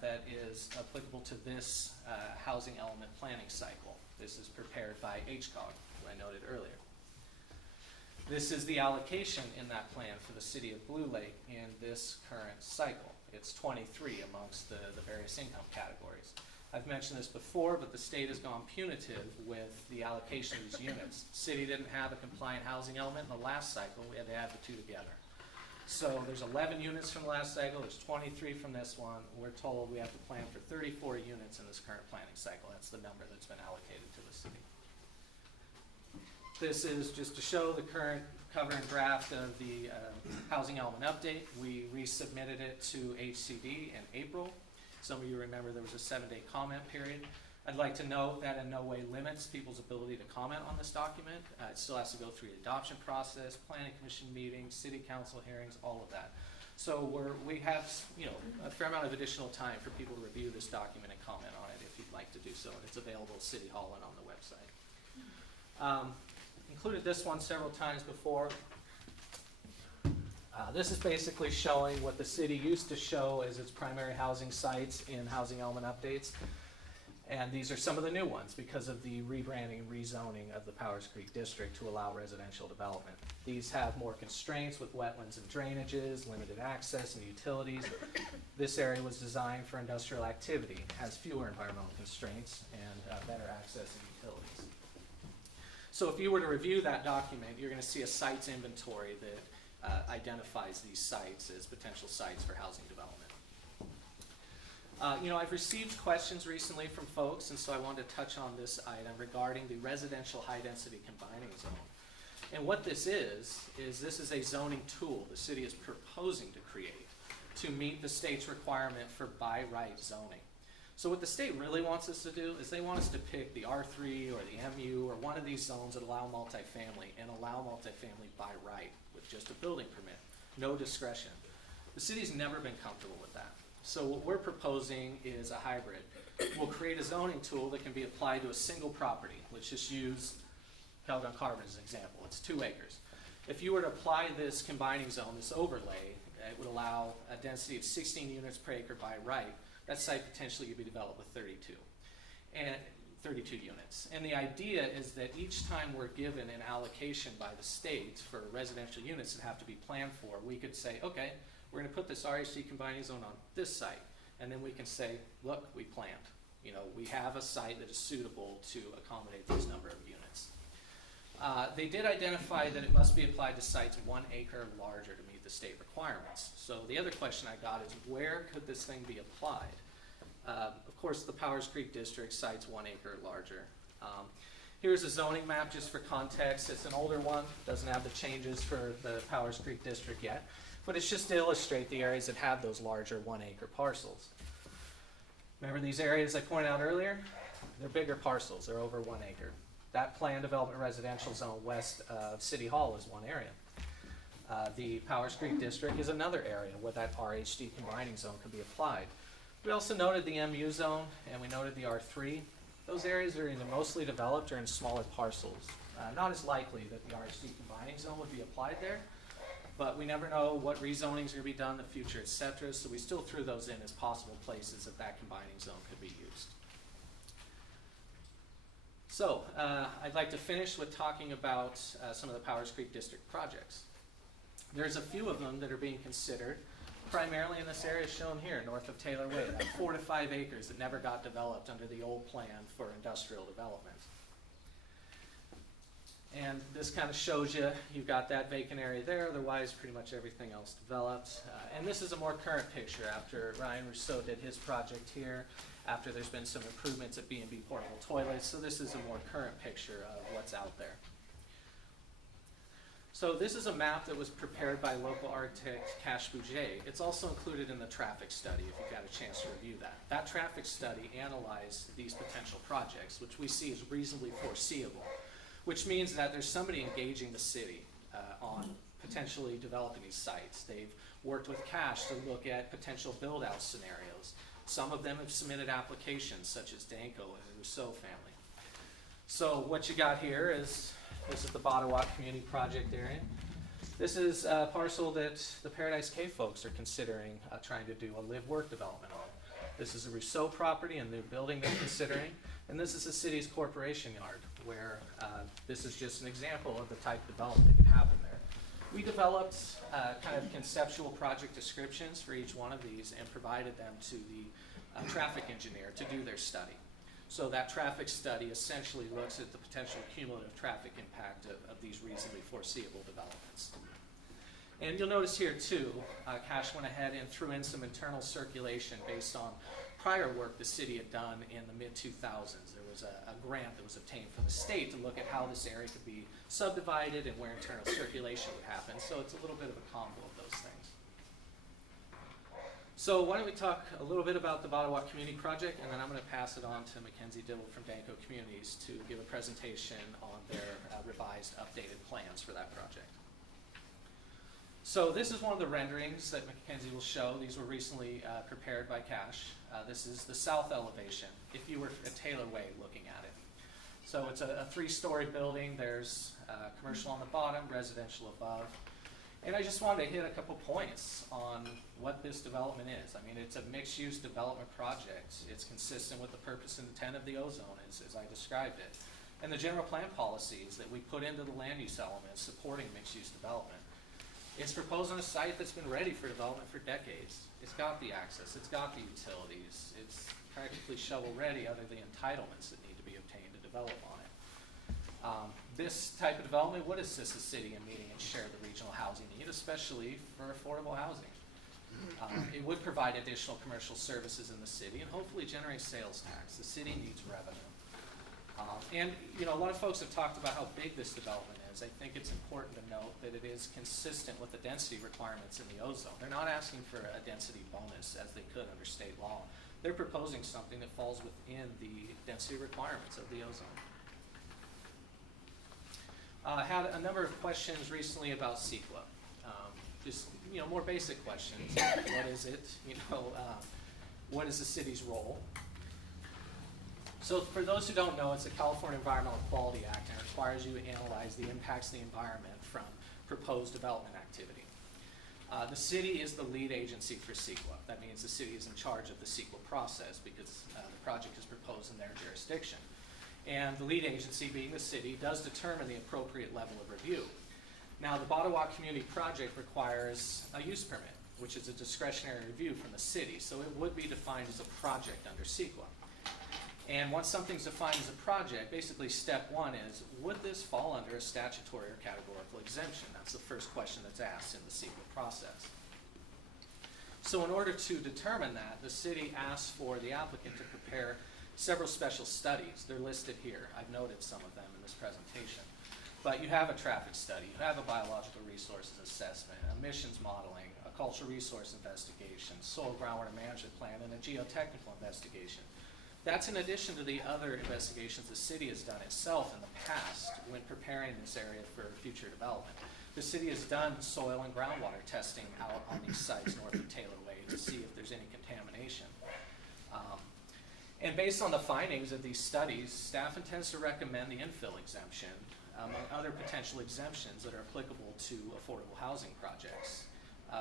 that is applicable to this housing element planning cycle. This is prepared by HCOG, who I noted earlier. This is the allocation in that plan for the city of Blue Lake in this current cycle. It's 23 amongst the various income categories. I've mentioned this before, but the state has gone punitive with the allocation of these units. The city didn't have a compliant housing element in the last cycle. We had to add the two together. So there's 11 units from the last cycle, there's 23 from this one. We're told we have to plan for 34 units in this current planning cycle. That's the number that's been allocated to the city. This is just to show the current cover and draft of the housing element update. We resubmitted it to HCD in April. Some of you remember there was a 7-day comment period. I'd like to note that in no way limits people's ability to comment on this document. It still has to go through the adoption process, planning commission meetings, city council hearings, all of that. So we have a fair amount of additional time for people to review this document and comment on it if you'd like to do so. And it's available at City Hall and on the website. Included this one several times before. This is basically showing what the city used to show as its primary housing sites in housing element updates. And these are some of the new ones because of the rebranding and rezoning of the Powers Creek District to allow residential development. These have more constraints with wetlands and drainages, limited access and utilities. This area was designed for industrial activity, has fewer environmental constraints and better access and utilities. So if you were to review that document, you're going to see a sites inventory that identifies these sites as potential sites for housing development. I've received questions recently from folks, and so I wanted to touch on this item regarding the residential high-density combining zone. And what this is this is a zoning tool the city is proposing to create to meet the state's requirement for by right zoning. So what the state really wants us to do is they want us to pick the R3 or the MU or one of these zones that allow multifamily and allow multifamily by right with just a building permit, no discretion. The city's never been comfortable with that. So what we're proposing is a hybrid. We'll create a zoning tool that can be applied to a single property. Let's just use Calgon Carbon as an example. It's 2 acres. If you were to apply this combining zone, this overlay, it would allow a density of 16 units per acre by right. That site potentially could be developed with 32 units. And the idea is that each time we're given an allocation by the state for residential units that have to be planned for, we could say, okay, we're going to put this RHC combining zone on this site. And then we can say, look, we planned. We have a site that is suitable to accommodate this number of units. They did identify that it must be applied to sites 1 acre or larger to meet the state requirements. So the other question I got is, where could this thing be applied? Of course, the Powers Creek District sites 1 acre or larger. Here's a zoning map just for context. It's an older one, doesn't have the changes for the Powers Creek District yet, but it's just to illustrate the areas that have those larger 1 acre parcels. Remember these areas I pointed out earlier? They're bigger parcels, they're over 1 acre. That planned development residential zone west of City Hall is one area. The Powers Creek District is another area where that RHD combining zone could be applied. We also noted the MU zone and we noted the R3. Those areas are either mostly developed or in smaller parcels. Not as likely that the RHD combining zone would be applied there, but we never know what rezonings are going to be done in the future, etc. So we still threw those in as possible places that combining zone could be used. So I'd like to finish with talking about some of the Powers Creek District projects. There's a few of them that are being considered, primarily in this area shown here, north of Taylor Way, that 4 to 5 acres that never got developed under the old plan for industrial development. And this kind of shows you've got that vacant area there, otherwise pretty much everything else developed. And this is a more current picture after Ryan Rousseau did his project here, after there's been some improvements at B&B portable toilets. So this is a more current picture of what's out there. So this is a map that was prepared by local architect Cash Bouget. It's also included in the traffic study if you've got a chance to review that. That traffic study analyzed these potential projects, which we see as reasonably foreseeable, which means that there's somebody engaging the city on potentially developing these sites. They've worked with Cash to look at potential build-out scenarios. Some of them have submitted applications, such as Danco and the Rousseau family. So what you got here is, this is the Bottawat Community Project area. This is a parcel that the Paradise Cave folks are considering trying to do a live-work development on. This is a Rousseau property and the building they're considering. And this is the city's corporation yard, where this is just an example of the type of development that can happen there. We developed kind of conceptual project descriptions for each one of these and provided them to the traffic engineer to do their study. So that traffic study essentially looks at the potential cumulative traffic impact of these reasonably foreseeable developments. And you'll notice here too, Cash went ahead and threw in some internal circulation based on prior work the city had done in the mid-2000s. There was a grant that was obtained from the state to look at how this area could be subdivided and where internal circulation would happen. So it's a little bit of a combo of those things. So why don't we talk a little bit about the Bottawa Community Project, and then I'm going to pass it on to Mackenzie Dibble from Danco Communities to give a presentation on their revised, updated plans for that project. So this is one of the renderings that Mackenzie will show. These were recently prepared by Cash. This is the south elevation, if you were at Taylor Way looking at it. So it's a three-story building. There's commercial on the bottom, residential above. And I just wanted to hit a couple points on what this development is. I mean, it's a mixed-use development project. It's consistent with the purpose and intent of the ozone, as I described it. And the general plan policies that we put into the land use elements supporting mixed-use development. It's proposed on a site that's been ready for development for decades. It's got the access, it's got the utilities, it's practically shovel-ready other than the entitlements that need to be obtained to develop on it. This type of development would assist the city in meeting and share the regional housing need, especially for affordable housing. It would provide additional commercial services in the city and hopefully generate sales tax. The city needs revenue. And you know, a lot of folks have talked about how big this development is. I think it's important to note that it is consistent with the density requirements in the ozone. They're not asking for a density bonus as they could under state law. They're proposing something that falls within the density requirements of the ozone. Had a number of questions recently about CEQA. Just, you know, more basic questions. What is it? You know, what is the city's role? So for those who don't know, it's the California Environmental Quality Act, and it requires you to analyze the impacts of the environment from proposed development activity. The city is the lead agency for CEQA. That means the city is in charge of the CEQA process because the project is proposed in their jurisdiction. And the lead agency, being the city, does determine the appropriate level of review. Now, the Bottawa Community Project requires a use permit, which is a discretionary review from the city, so it would be defined as a project under CEQA. And once something's defined as a project, basically step one is, would this fall under a statutory or categorical exemption? That's the first question that's asked in the CEQA process. So in order to determine that, the city asks for the applicant to prepare several special studies. They're listed here. I've noted some of them in this presentation. But you have a traffic study, you have a biological resources assessment, emissions modeling, a cultural resource investigation, soil groundwater management plan, and a geotechnical investigation. That's in addition to the other investigations the city has done itself in the past when preparing this area for future development. The city has done soil and groundwater testing out on these sites north of Taylor Way to see if there's any contamination. And based on the findings of these studies, staff intends to recommend the infill exemption among other potential exemptions that are applicable to affordable housing projects.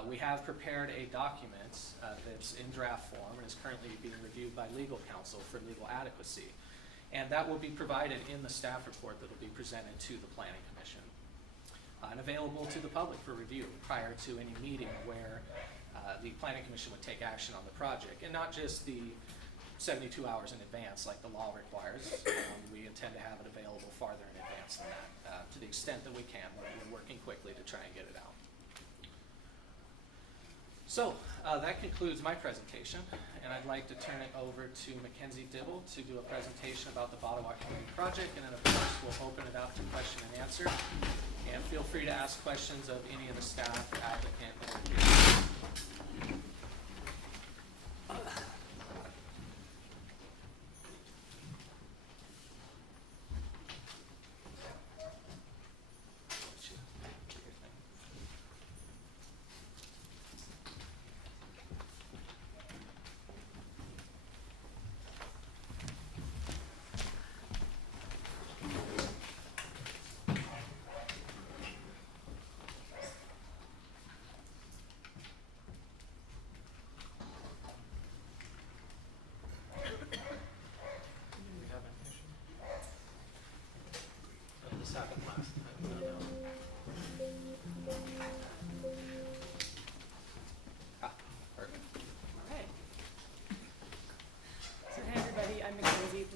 We have prepared a document that's in draft form and is currently being reviewed by legal counsel for legal adequacy. And that will be provided in the staff report that will be presented to the Planning Commission and available to the public for review prior to any meeting where the Planning Commission would take action on the project, and not just the 72 hours in advance like the law requires. We intend to have it available farther in advance than that, to the extent that we can. We're working quickly to try and get it out. So that concludes my presentation, and I'd like to turn it over to Mackenzie Dibble to do a presentation about the Bottawa Community Project, and then of course we'll open it up to question and answer. And feel free to ask questions of any of the staff, applicant, or peers.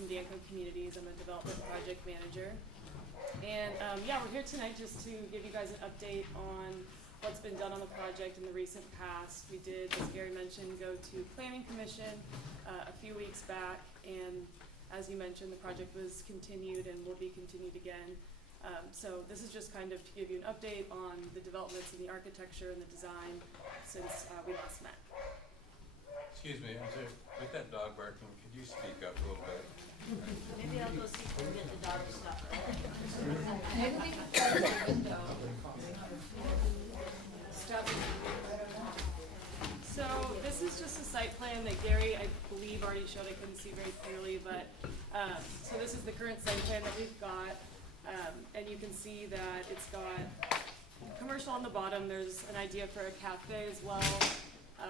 from Danco Communities. I'm a development project manager. And yeah, we're here tonight just to give you guys an update on what's been done on the project in the recent past. We did, as Gary mentioned, go to Planning Commission a few weeks back, and as you mentioned, the project was continued and will be continued again. So this is just kind of to give you an update on the developments in the architecture and the design since we last met. Excuse me, I'm sorry, with that dog barking, could you speak up a little bit? Maybe I'll go see if we can get the dog to stop. Maybe we can close the window. Stop. So this is just a site plan that Gary, I believe, already showed. I couldn't see very clearly, but so this is the current site plan that we've got, and you can see that it's got commercial on the bottom. There's an idea for a cafe as well.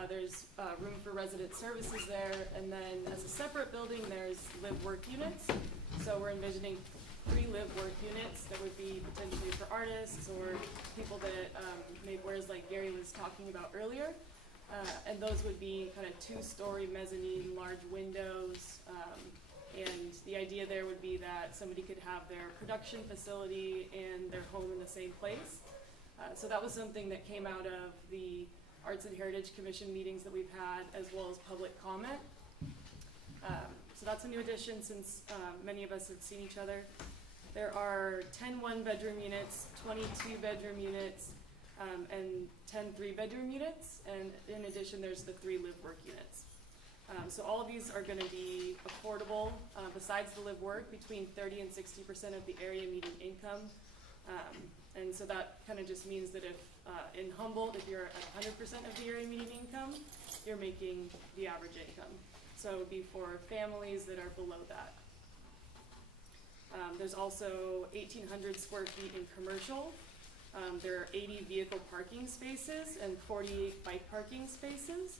There's room for resident services there, and then as a separate building, there's live-work units. So we're envisioning 3 live-work units that would be potentially for artists or people that make wares like Gary was talking about earlier. And those would be kind of 2-story mezzanine, large windows, and the idea there would be that somebody could have their production facility and their home in the same place. So that was something that came out of the Arts and Heritage Commission meetings that we've had, as well as public comment. So that's a new addition since many of us have seen each other. There are 10 1-bedroom units, 22 bedroom units, and 10 3-bedroom units, and in addition there's the 3 live-work units. So all of these are going to be affordable, besides the live-work, between 30 and 60% of the area median income. And so that kind of just means that if in Humboldt, if you're at 100% of the area median income, you're making the average income. So it would be for families that are below that. There's also 1,800 square feet in commercial. There are 80 vehicle parking spaces and 48 bike parking spaces.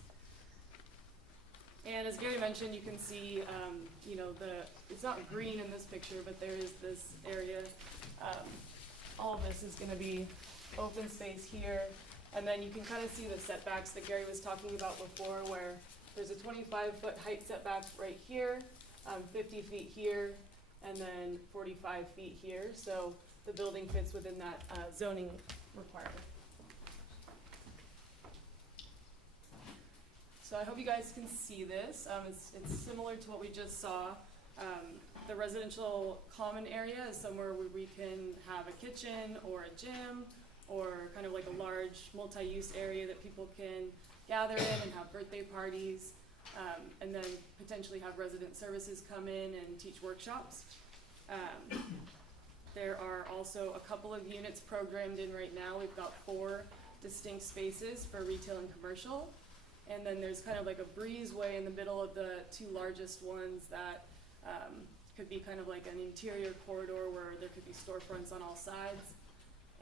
And as Gary mentioned, you can see, you know, it's not green in this picture, but there is this area. All of this is going to be open space here. And then you can kind of see the setbacks that Gary was talking about before, where there's a 25-foot height setback right here, 50 feet here, and then 45 feet here. So the building fits within that zoning requirement. So I hope you guys can see this. It's similar to what we just saw. The residential common area is somewhere where we can have a kitchen or a gym or kind of like a large multi-use area that people can gather in and have birthday parties, and then potentially have resident services come in and teach workshops. There are also a couple of units programmed in right now. We've got 4 distinct spaces for retail and commercial. And then there's kind of like a breezeway in the middle of the 2 largest ones that could be kind of like an interior corridor where there could be storefronts on all sides.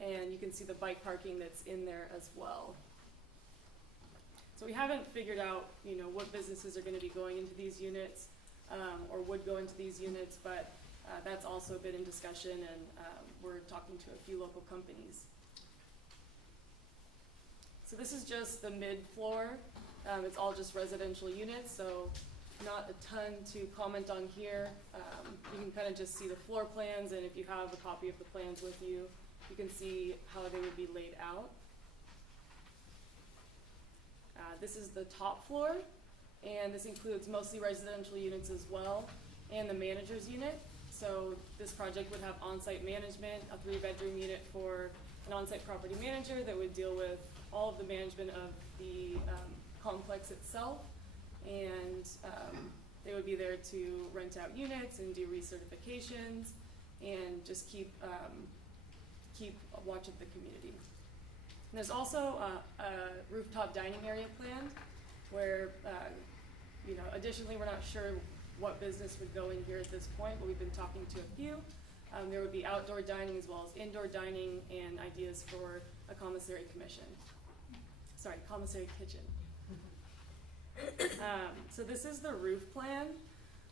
And you can see the bike parking that's in there as well. So we haven't figured out, you know, what businesses are going to be going into these units or would go into these units, but that's also been in discussion, and we're talking to a few local companies. So this is just the mid-floor. It's all just residential units, so not a ton to comment on here. You can kind of just see the floor plans, and if you have a copy of the plans with you, you can see how they would be laid out. This is the top floor, and this includes mostly residential units as well, and the manager's unit. So this project would have on-site management, a 3-bedroom unit for an on-site property manager that would deal with all of the management of the complex itself, and they would be there to rent out units and do recertifications and just keep watch of the community. And there's also a rooftop dining area planned where, you know, additionally, we're not sure what business would go in here at this point, but we've been talking to a few. There would be outdoor dining as well as indoor dining and ideas for a commissary commission. Sorry, commissary kitchen. So this is the roof plan,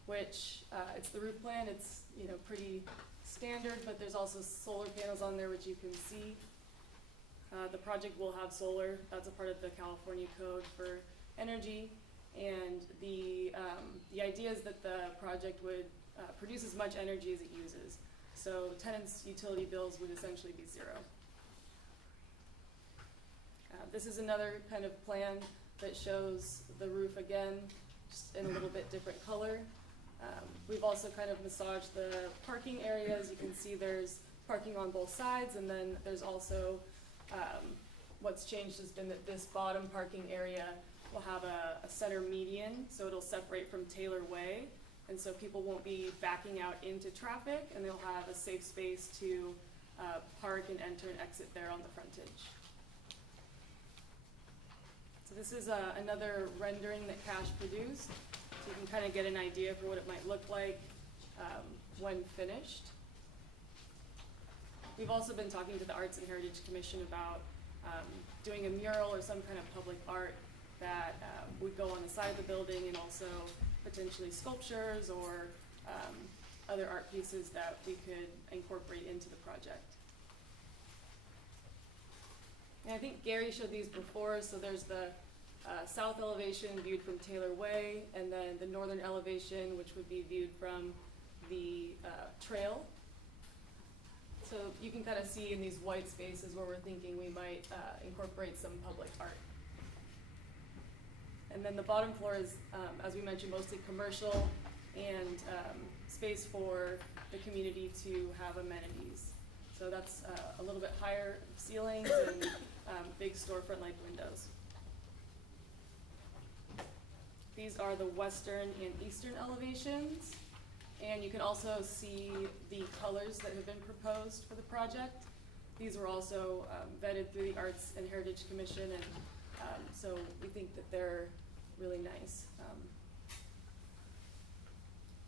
which it's the roof plan. It's, you know, pretty standard, but there's also solar panels on there, which you can see. The project will have solar. That's a part of the California Code for Energy. And the idea is that the project would produce as much energy as it uses. So tenants' utility bills would essentially be zero. This is another kind of plan that shows the roof again, just in a little bit different color. We've also kind of massaged the parking areas. You can see there's parking on both sides, and then there's also, what's changed has been that this bottom parking area will have a center median, so it'll separate from Taylor Way, and so people won't be backing out into traffic, and they'll have a safe space to park and enter and exit there on the frontage. So this is another rendering that Cash produced, so you can kind of get an idea for what it might look like when finished. We've also been talking to the Arts and Heritage Commission about doing a mural or some kind of public art that would go on the side of the building, and also potentially sculptures or other art pieces that we could incorporate into the project. And I think Gary showed these before, so there's the south elevation viewed from Taylor Way, and then the northern elevation, which would be viewed from the trail. So you can kind of see in these white spaces where we're thinking we might incorporate some public art. And then the bottom floor is, as we mentioned, mostly commercial and space for the community to have amenities. So that's a little bit higher ceilings and big storefront-like windows. These are the western and eastern elevations. And you can also see the colors that have been proposed for the project. These were also vetted through the Arts and Heritage Commission, and so we think that they're really nice.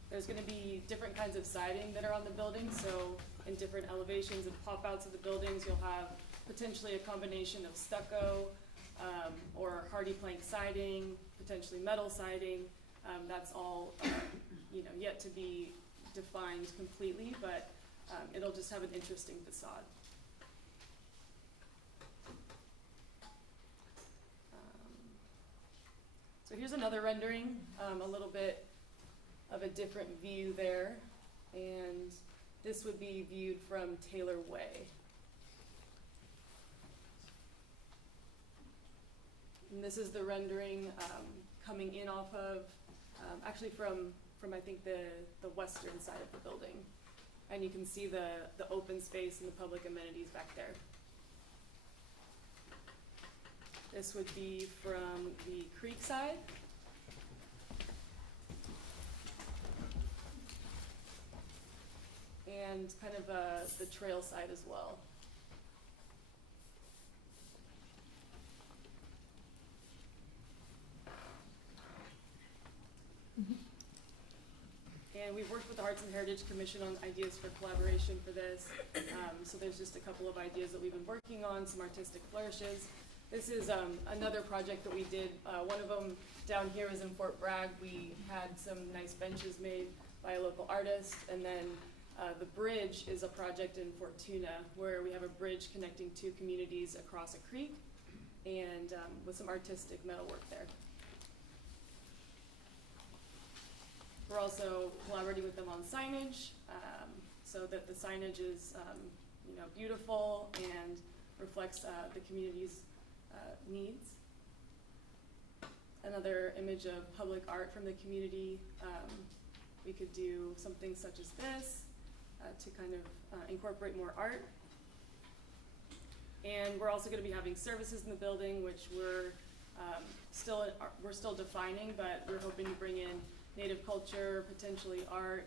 There's going to be different kinds of siding that are on the building, so in different elevations and pop-outs of the buildings, you'll have potentially a combination of stucco or hardy plank siding, potentially metal siding. That's all yet to be defined completely, but it'll just have an interesting facade. So here's another rendering, a little bit of a different view there, and this would be viewed from Taylor Way. And this is the rendering coming in off of, actually from I think the western side of the building. And you can see the open space and the public amenities back there. This would be from the creek side. And kind of the trail side as well. And we've worked with the Arts and Heritage Commission on ideas for collaboration for this. So there's just a couple of ideas that we've been working on, some artistic flourishes. This is another project that we did. One of them down here is in Fort Bragg. We had some nice benches made by a local artist. And then the bridge is a project in Fortuna where we have a bridge connecting two communities across a creek, and with some artistic metalwork there. We're also collaborating with them on signage, so that the signage is, beautiful and reflects the community's needs. Another image of public art from the community. We could do something such as this to kind of incorporate more art. And we're also going to be having services in the building, which we're still defining, but we're hoping to bring in native culture, potentially art,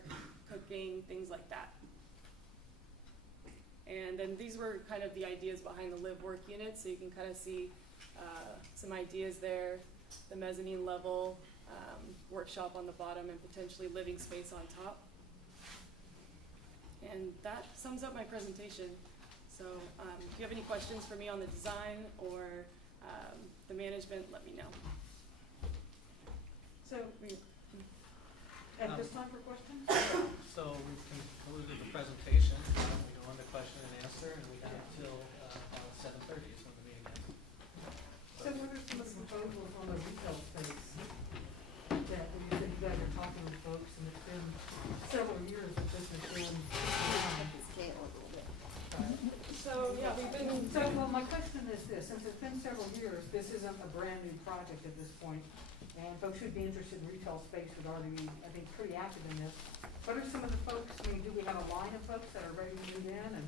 cooking, things like that. And then these were kind of the ideas behind the live work unit, so you can kind of see some ideas there. The mezzanine level, workshop on the bottom, and potentially living space on top. And that sums up my presentation. So if you have any questions for me on the design or the management, let me know. So at this time for questions? So we've concluded the presentation. We go into question and answer, and we have until 7:30 is when the meeting ends. So what are some of the proposals on the retail space that you said you guys are talking to folks, and it's been several So, well, my question is this, since it's been several years, this isn't a brand new project at this point, and folks who'd be interested in retail space would already be, I think, pretty active in this. What are some of the folks, I mean, do we have a line of folks that are ready to move in, and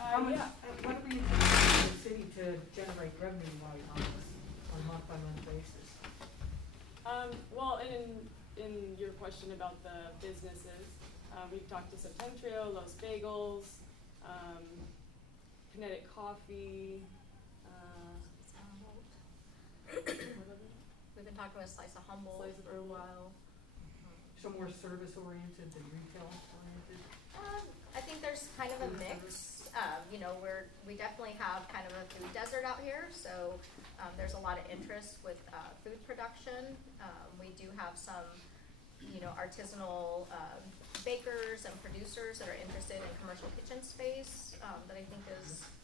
how much, Yeah, what are we anticipating the city to generate revenue wise on this, on a month-by-month basis? well, in your question about the businesses, we've talked to Septentrio, Los Bagels, Kinetic Coffee, what other? We've been talking with Slice of Humboldt Slice of for a Humboldt. while. So more service-oriented than retail-oriented? I think there's kind of a mix. You know, we definitely have kind of a food desert out here, so there's a lot of interest with food production. We do have some, you know, artisanal bakers and producers that are interested in commercial kitchen space that I think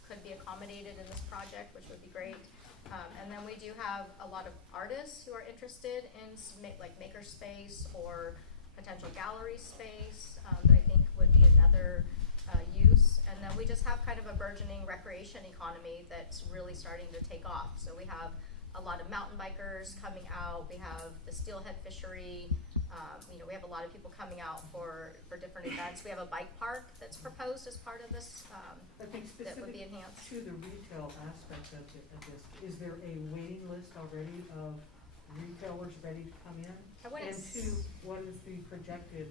could be accommodated in this project, which would be great. And then we do have a lot of artists who are interested in like maker space or potential gallery space that I think would be another use. And then we just have kind of a burgeoning recreation economy that's really starting to take off. So we have a lot of mountain bikers coming out. We have the steelhead fishery. You know, we have a lot of people coming out for different events. We have a bike park that's proposed as part of this I think that would be specific enhanced. to the retail aspect of this, is there a waiting list already of retailers ready to come in? I wouldn't And two, what is the projected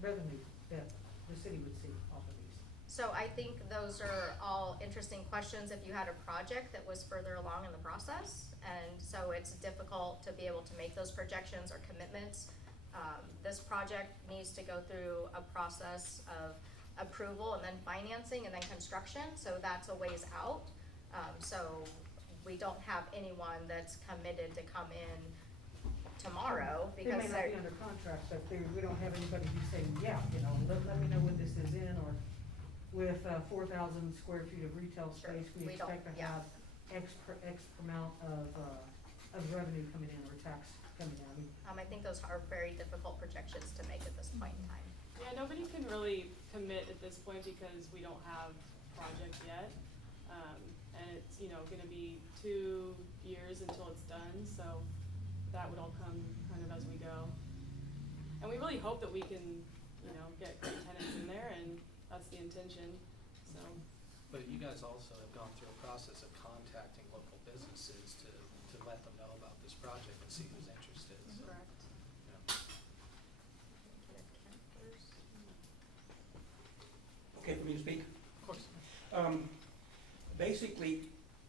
revenue that the city would see off of these? So I think those are all interesting questions if you had a project that was further along in the process. And so it's difficult to be able to make those projections or commitments. This project needs to go through a process of approval and then financing and then construction, so that's a ways out. So we don't have anyone that's committed to come in tomorrow They because may not they're, be under contract, but we don't have anybody who's saying, yeah, you know, let me know when this is in, or with 4,000 square feet of retail Sure. space, we We don't- expect to yeah. have X amount of revenue coming in, or tax coming in. I mean, I think those are very difficult projections to make at this point in time. Yeah, nobody can really commit at this point because we don't have a project yet. And it's, you know, gonna be 2 years until it's done, so that would all come kind of as we go. And we really hope that we can, you know, get great tenants in there, and that's the intention, so. But you guys also have gone through a process of contacting local businesses to let them know about this project and see who's interested, so. Correct. Yeah. Okay for me to speak? Of course. Basically,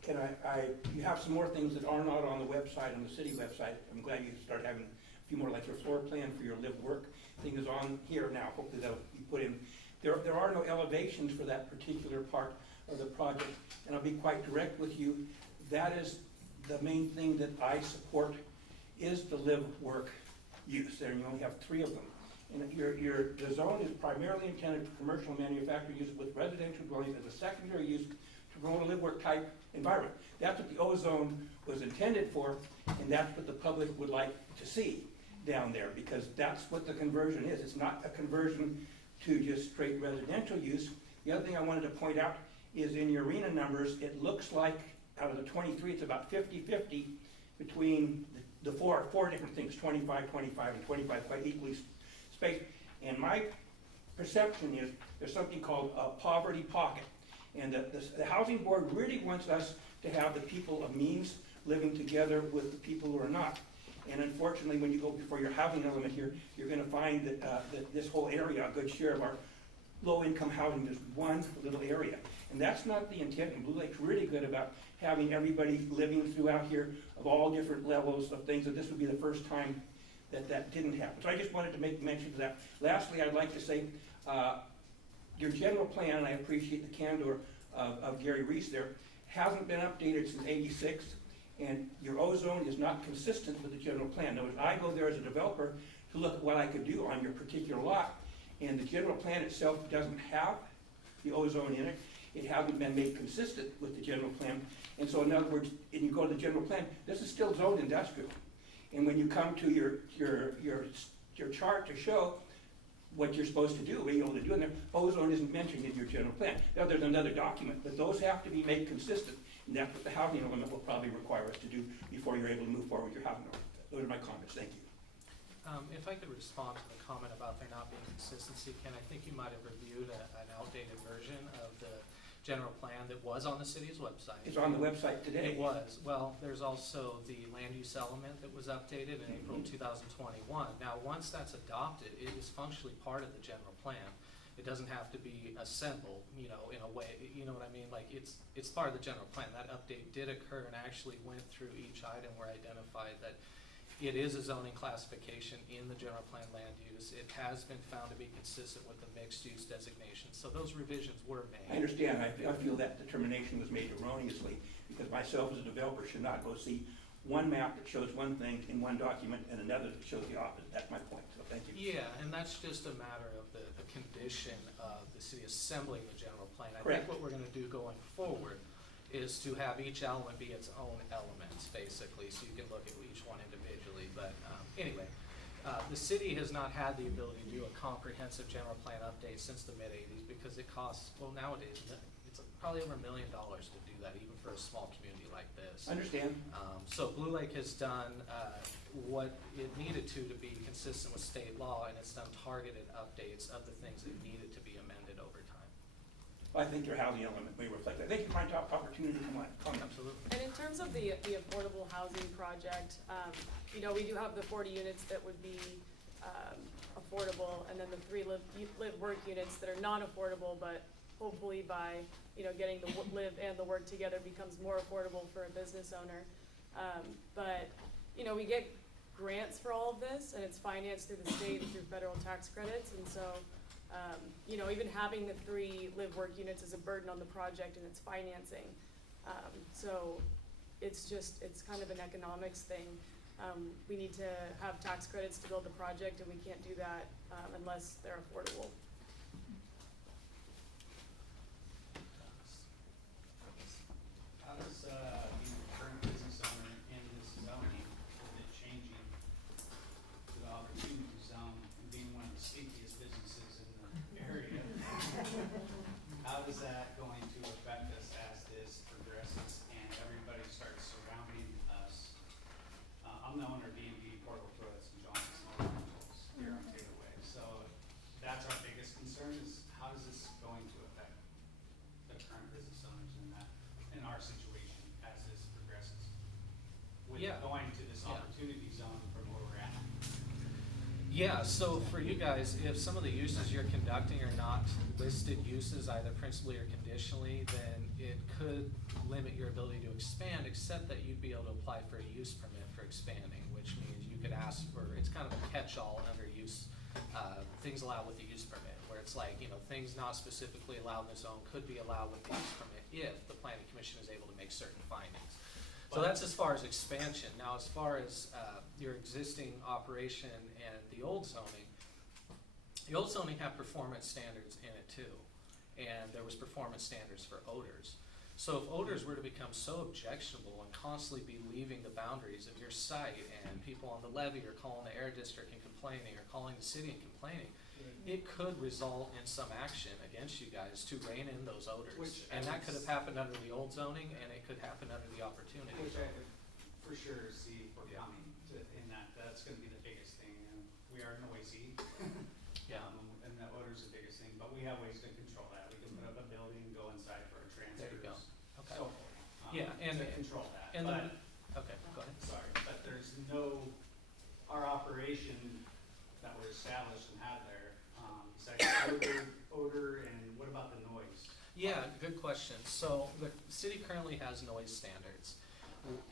you have some more things that are not on the website, on the city website. I'm glad you started having a few more, like your floor plan for your live-work thing is on here now. Hopefully that'll be put in. There are no elevations for that particular part of the project, and I'll be quite direct with you. That is the main thing that I support, is the live-work use there, and you only have 3 of them. And the zone is primarily intended for commercial manufacturing use with residential dwellings as a secondary use to promote a live-work type environment. That's what the O-zone was intended for, and that's what the public would like to see down there, because that's what the conversion is. It's not a conversion to just straight residential use. The other thing I wanted to point out is in your arena numbers, it looks like out of the 23, it's about 50-50 between the four different things, 25, 25, and 25, quite equally spaced. And my perception is there's something called a poverty pocket. And the housing board really wants us to have the people of means living together with the people who are not. And unfortunately, when you go before your housing element here, you're going to find that this whole area, a good share of our low-income housing, is one little area. And that's not the intent. And Blue Lake's really good about having everybody living throughout here of all different levels of things, and this would be the first time that didn't happen. So I just wanted to make mention of that. Lastly, I'd like to say, your general plan, and I appreciate the candor of Gary Reese there, hasn't been updated since '86, and your O-zone is not consistent with the general plan. Now, I go there as a developer to look at what I could do on your particular lot, and the general plan itself doesn't have the O-zone in it. It hasn't been made consistent with the general plan. And so in other words, when you go to the general plan, this is still zoned industrial. And when you come to your chart to show, what you're supposed to do, be able to do in there. Ozone isn't mentioned in your general plan. Now, there's another document, but those have to be made consistent, and that's what the housing element will probably require us to do before you're able to move forward with your housing element. Those are my comments, thank you. If I could respond to the comment about there not being consistency, Ken, I think you might have reviewed an outdated version of the general plan that was on the city's website. It's on the website today. It was. Well, there's also the land use element that was updated in April 2021. Now, once that's adopted, it is functionally part of the general plan. It doesn't have to be assembled, you know, in a way, you know what I mean? Like, it's part of the general plan. That update did occur and actually went through each item where identified that it is a zoning classification in the general plan land use. It has been found to be consistent with the mixed use designation. So those revisions were I made. understand, I feel that determination was made erroneously, because myself as a developer should not go see one map that shows one thing in one document and another that shows the opposite. That's my point, so thank you. Yeah, and that's just a matter of the condition of the city assembling the general plan. I Correct. think what we're gonna do going forward is to have each element be its own elements, basically, so you can look at each one individually. But anyway, the city has not had the ability to do a comprehensive general plan update since the mid-'80s because it costs, well, nowadays, it's probably over $1 million to do that, even for a small community like this. Understand? So Blue Lake has done what it needed to be consistent with state law, and it's done targeted updates of the things that needed to be amended over time. I think your housing element may reflect that. Thank you for my opportunity to comment. Absolutely. And in terms of the affordable housing project, you know, we do have the 40 units that would be affordable, and then the 3 live work units that are not affordable, but hopefully by, you know, getting the live and the work together becomes more affordable for a business owner. But, you know, we get grants for all of this, and it's financed through the state and through federal tax credits, and so, you know, even having the 3 live work units is a burden on the project and its financing. So it's kind of an economics thing. We need to have tax credits to build the project, and we can't do that unless they're affordable. How does, being a current business owner in this zoning, with it changing to the opportunity zone and being one of the stinkiest businesses in the area, how is that going to affect us as this progresses and everybody starts surrounding us? I'm the owner of B&B Portable Toilets and Johnson Rentals here on Taylor Way, so that's our biggest concern is how is this going to affect the current business owners in our situation as this progresses? With Yeah. going to this Yeah. opportunity zone from where we're at. Yeah, so for you guys, if some of the uses you're conducting are not listed uses, either principally or conditionally, then it could limit your ability to expand, except that you'd be able to apply for a use permit for expanding, which means you could ask for, it's kind of a catch-all under use, things allowed with the use permit, where it's like, you know, things not specifically allowed in the zone could be allowed with the use permit if the planning commission is able to make certain findings. So that's as far as expansion. Now, as far as your existing operation and the old zoning had performance standards in it too. And there was performance standards for odors. So if odors were to become so objectionable and constantly be leaving the boundaries of your site, and people on the levee are calling the air district and complaining, or calling the city and complaining, it could result in some action against you guys to rein in those odors. Which And that could have happened under the old zoning, and it could happen under the opportunity Which I zone. could for sure see we're Yeah. coming to, in that's gonna be the biggest thing, and we are noisy. Yeah. And the odor's the biggest thing, but we have ways to control that, we can put up a building, go inside for our transfers. There you go. Okay. So forth. Yeah, and- To control that, and but, Okay, go ahead. sorry, but there's no, our operation that we're established and have there, besides odor, and what about the noise? Yeah, good question. So the city currently has noise standards.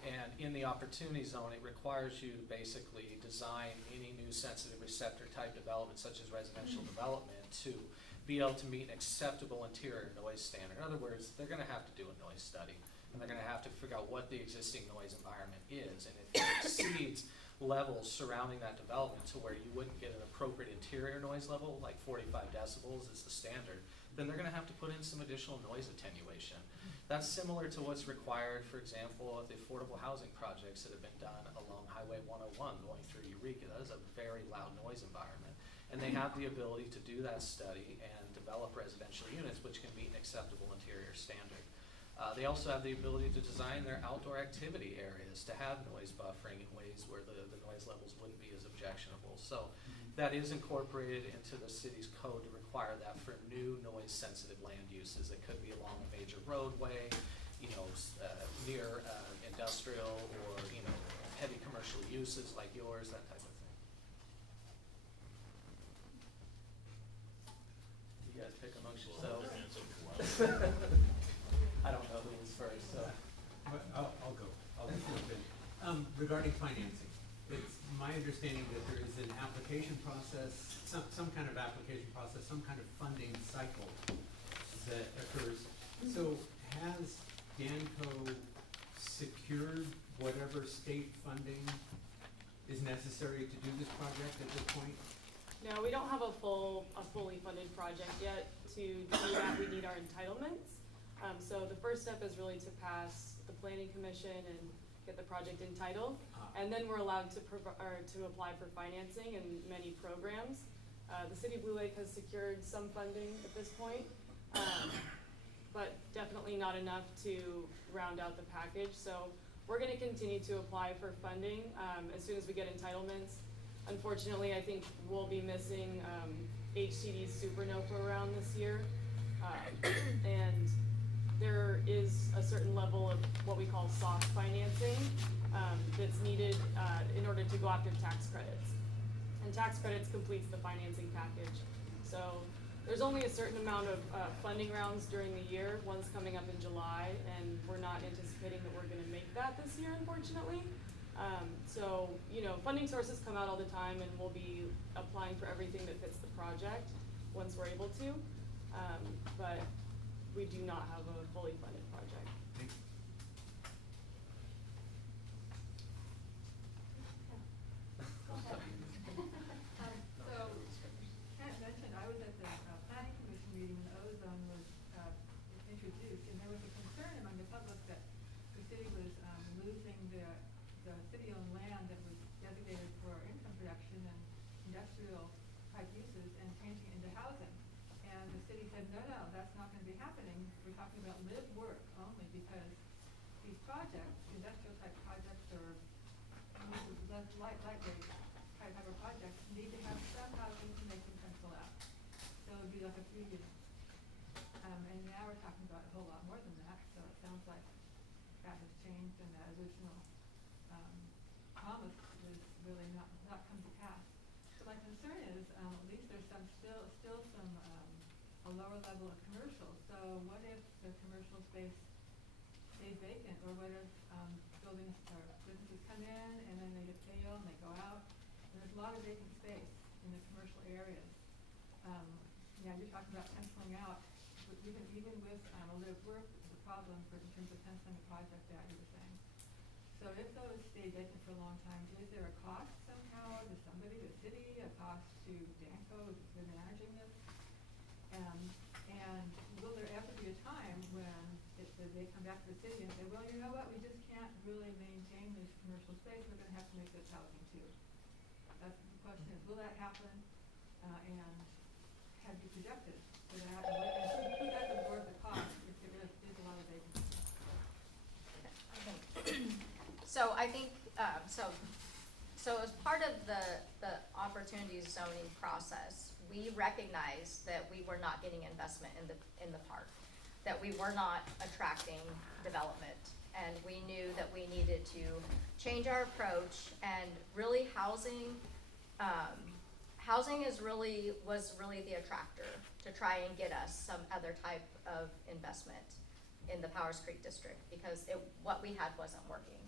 And in the opportunity zone, it requires you to basically design any new sensitive receptor type development, such as residential development, to be able to meet an acceptable interior noise standard. In other words, they're gonna have to do a noise study, and they're gonna have to figure out what the existing noise environment is. And if it exceeds levels surrounding that development to where you wouldn't get an appropriate interior noise level, like 45 decibels is the standard, then they're gonna have to put in some additional noise attenuation. That's similar to what's required, for example, of the affordable housing projects that have been done along Highway 101 going through Eureka. That is a very loud noise environment. And they have the ability to do that study and develop residential units which can meet an acceptable interior standard. They also have the ability to design their outdoor activity areas to have noise buffering in ways where the noise levels wouldn't be as objectionable. So that is incorporated into the city's code to require that for new noise-sensitive land uses. It could be along a major roadway, near industrial or, heavy commercial uses like yours, that type of thing. You guys pick amongst yourselves. I don't know who was first, so. I'll go. I'll just jump in. Regarding financing, it's my understanding that there is an application process, some kind of application process, some kind of funding cycle that occurs. So has Danco secured whatever state funding is necessary to do this project at this point? No, we don't have a fully funded project yet. To do that, we need our entitlements. So the first step is really to pass the planning commission and get the project entitled. And then we're allowed to apply for financing in many programs. The City of Blue Lake has secured some funding at this point, but definitely not enough to round out the package. So we're gonna continue to apply for funding as soon as we get entitlements. Unfortunately, I think we'll be missing HCD's Supernova round this year. And there is a certain level of what we call soft financing that's needed in order to go after tax credits. And tax credits completes the financing package. So there's only a certain amount of funding rounds during the year. One's coming up in July, and we're not anticipating that we're gonna make that this year, unfortunately. So, funding sources come out all the time, and we'll be applying for everything that fits the project once we're able to. But we do not have a fully funded project. Thanks. So, Kent mentioned, I was at the planning commission meeting when the ozone was introduced, and there was a concern among the public that the city was losing the city-owned land that was designated for income production and industrial type uses and changing it into housing. And the city said, no, that's not gonna be happening. We're talking about live work only, because these projects, industrial type projects or less lightweight type of projects need to have some housing to make them pencil out. So it'd be like a 3 unit. And now we're talking about a whole lot more than that, so it sounds like that has changed and the original promise is really not come to pass. So my concern is, at least there's still some a lower level of commercial. So what if the commercial space stays vacant, or what if buildings or businesses come in and then they fail and they go out? And there's a lot of vacant space in the commercial areas. You're talking about penciling out, but even with a live work is a problem in terms of penciling a project out, you were saying. So if those stay vacant for a long time, is there a cost somehow to somebody, the city, a cost to Danco for managing this? And will there ever be a time when they come back to the city and say, well, you know what, we just can't really maintain this commercial space, we're gonna have to make this housing too? That's the question, is will that happen? And have you projected for that? And who does absorb the cost if there is a lot of vacancy? So I think, so as part of the opportunities zoning process, we recognized that we were not getting investment in the park, that we were not attracting development, and we knew that we needed to change our approach, and really housing was really the attractor to try and get us some other type of investment in the Powers Creek district, because what we had wasn't working.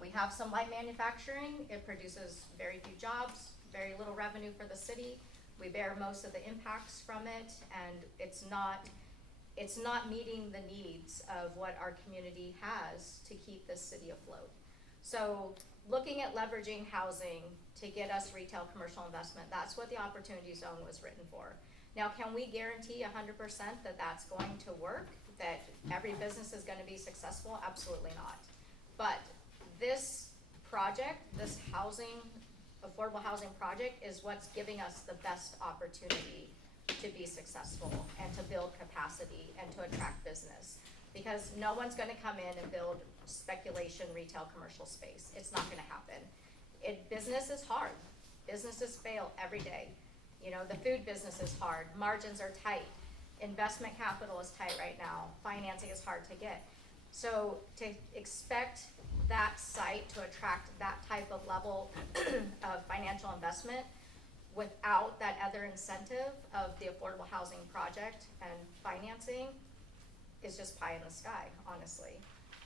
We have some light manufacturing. It produces very few jobs, very little revenue for the city. We bear most of the impacts from it, and it's not meeting the needs of what our community has to keep this city afloat. So looking at leveraging housing to get us retail commercial investment, that's what the opportunity zone was written for. Now, can we guarantee 100% that that's going to work, that every business is gonna be successful? Absolutely not. But this project, this housing affordable housing project is what's giving us the best opportunity to be successful and to build capacity and to attract business. Because no one's gonna come in and build speculation retail commercial space. It's not gonna happen. Business is hard. Businesses fail every day. You know, the food business is hard. Margins are tight. Investment capital is tight right now. Financing is hard to get. So to expect that site to attract that type of level of financial investment without that other incentive of the affordable housing project and financing is just pie in the sky, honestly.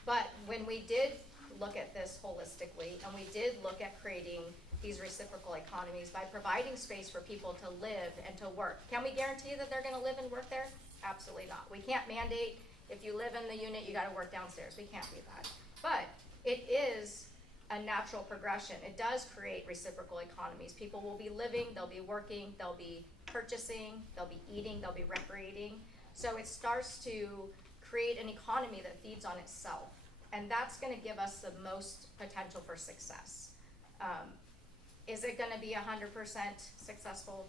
But when we did look at this holistically, and we did look at creating these reciprocal economies by providing space for people to live and to work. Can we guarantee that they're gonna live and work there? Absolutely not. We can't mandate, if you live in the unit, you gotta work downstairs. We can't do that. But it is a natural progression. It does create reciprocal economies. People will be living, they'll be working, they'll be purchasing, they'll be eating, they'll be recreating. So it starts to create an economy that feeds on itself. And that's gonna give us the most potential for success. Is it gonna be 100% successful?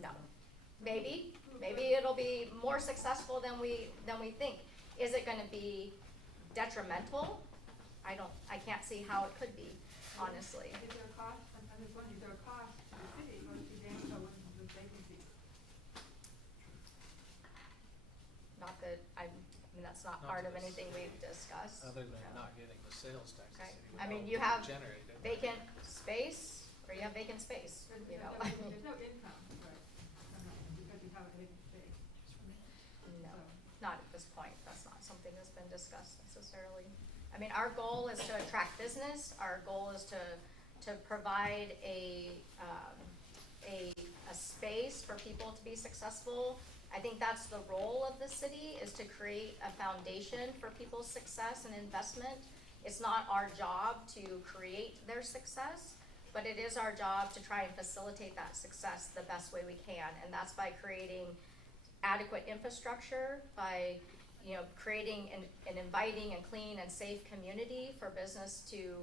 No. Maybe it'll be more successful than we think. Is it gonna be detrimental? I can't see how it could be, honestly. Is there a cost, I'm just wondering, is there a cost to the city going to Danco with the vacancy? Not that, I mean, that's not Not part to of this. anything we've discussed. Other than No. not getting the sales tax the Okay. city I mean, would you have generate it. vacant space, or you have vacant space, you know? There's no income, right, because you have a vacant space. No, So, not at this point. That's not something that's been discussed necessarily. I mean, our goal is to attract business. Our goal is to provide a space for people to be successful. I think that's the role of the city, is to create a foundation for people's success and investment. It's not our job to create their success, but it is our job to try and facilitate that success the best way we can. And that's by creating adequate infrastructure, by, you know, creating an inviting and clean and safe community for business to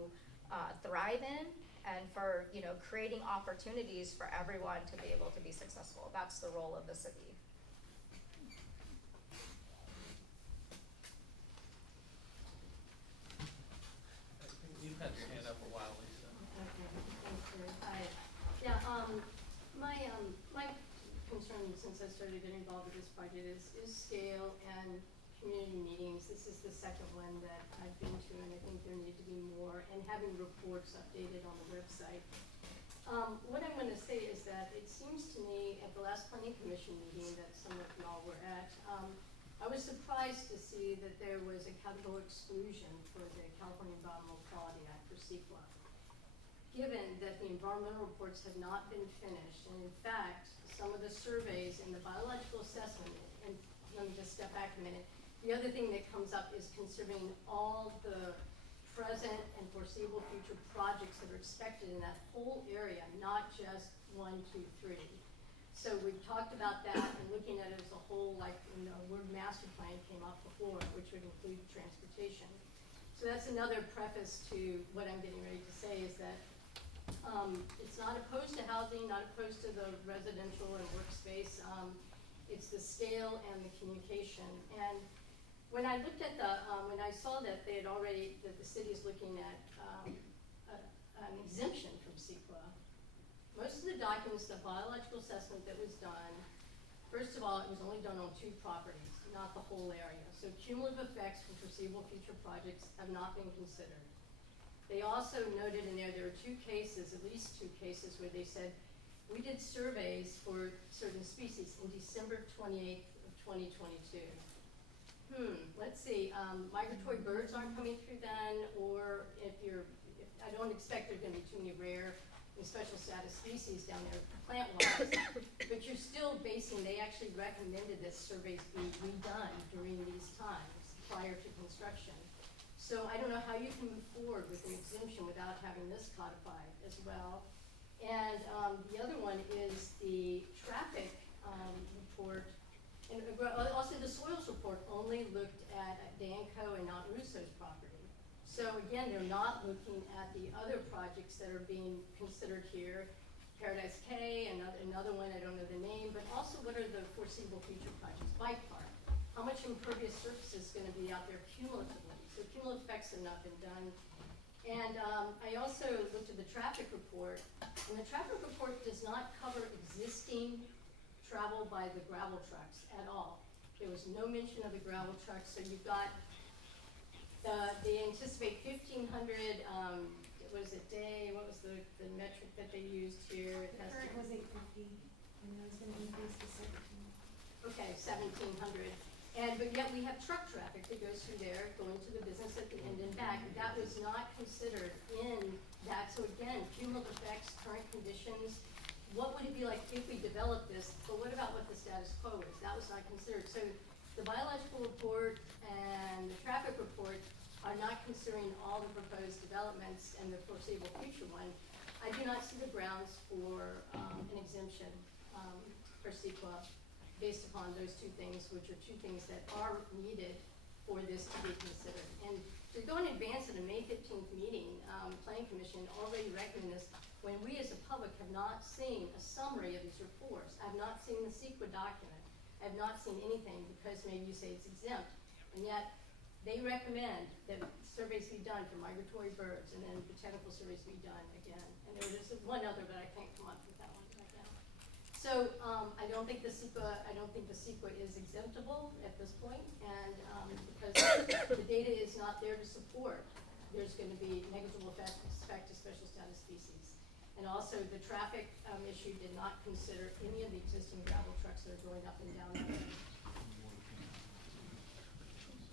thrive in, and for, you know, creating opportunities for everyone to be able to be successful. That's the role of the city. You've had your hand up a while, Lisa. Okay, thanks, Gary. Hi. Yeah, my concern since I started getting involved with this project is scale and community meetings. This is the second one that I've been to, and I think there need to be more, and having reports updated on the website. What I'm gonna say is that it seems to me at the last planning commission meeting that some of y'all were at, I was surprised to see that there was a categorical exclusion for the California Environmental Quality Act for CEQA. Given that the environmental reports have not been finished, and in fact, some of the surveys and the biological assessment, and let me just step back a minute, the other thing that comes up is considering all the present and foreseeable future projects that are expected in that whole area, not just 1, 2, 3. So we've talked about that and looking at it as a whole, like, you know, word master plan came up before, which would include transportation. So that's another preface to what I'm getting ready to say, is that it's not opposed to housing, not opposed to the residential and workspace. It's the scale and the communication. And when I looked at when I saw that they had already, that the city is looking at an exemption from CEQA, most of the documents, the biological assessment that was done, first of all, it was only done on 2 properties, not the whole area. So cumulative effects for foreseeable future projects have not been considered. They also noted in there were 2 cases, at least 2 cases, where they said, we did surveys for certain species in December 28th of 2022. Let's see, migratory birds aren't coming through then, or I don't expect there's gonna be too many rare and special status species down there plant-wise, but you're still basing, they actually recommended that surveys be redone during these times prior to construction. So I don't know how you can move forward with an exemption without having this codified as well. And the other one is the traffic report, and also the soils report only looked at Danco and not Russo's property. So again, they're not looking at the other projects that are being considered here, Paradise K, another one, I don't know the name, but also what are the foreseeable future projects? Bike park. How much impervious surface is gonna be out there cumulatively? So cumulative effects have not been done. And I also looked at the traffic report, and the traffic report does not cover existing travel by the gravel trucks at all. There was no mention of the gravel trucks, so you've got, they anticipate 1,500, what was it, day, what was the metric that they used here? It has to- was 850, and it was gonna increase to 17. Okay, 1,700. But yet we have truck traffic that goes through there, going to the business at the end and back. That was not considered in that. So again, cumulative effects, current conditions. What would it be like if we developed this? But what about what the status quo is? That was not considered. So the biological report and the traffic report are not considering all the proposed developments and the foreseeable future one. I do not see the grounds for an exemption for CEQA based upon those two things, which are two things that are needed for this to be considered. And to go in advance at a May 15th meeting, Planning Commission already recommended this when we as a public have not seen a summary of these reports. I have not seen the CEQA document. I have not seen anything because maybe you say it's exempt. And yet they recommend that surveys be done for migratory birds and then botanical surveys be done again. And there's one other, but I can't come up with that one right now. So I don't think the CEQA is exemptable at this point, and because the data is not there to support, there's going to be negligible effect to special status species. And also the traffic issue did not consider any of the existing gravel trucks that are going up and down that road.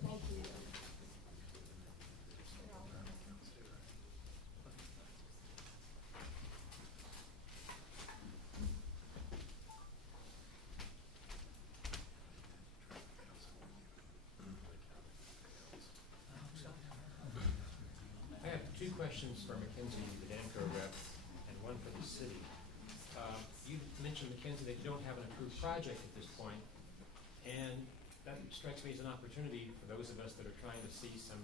Thank you. I have two questions for Mackenzie, the Danco rep, and one for the city. You mentioned, Mackenzie, that you don't have an approved project at this point, and that strikes me as an opportunity for those of us that are trying to see some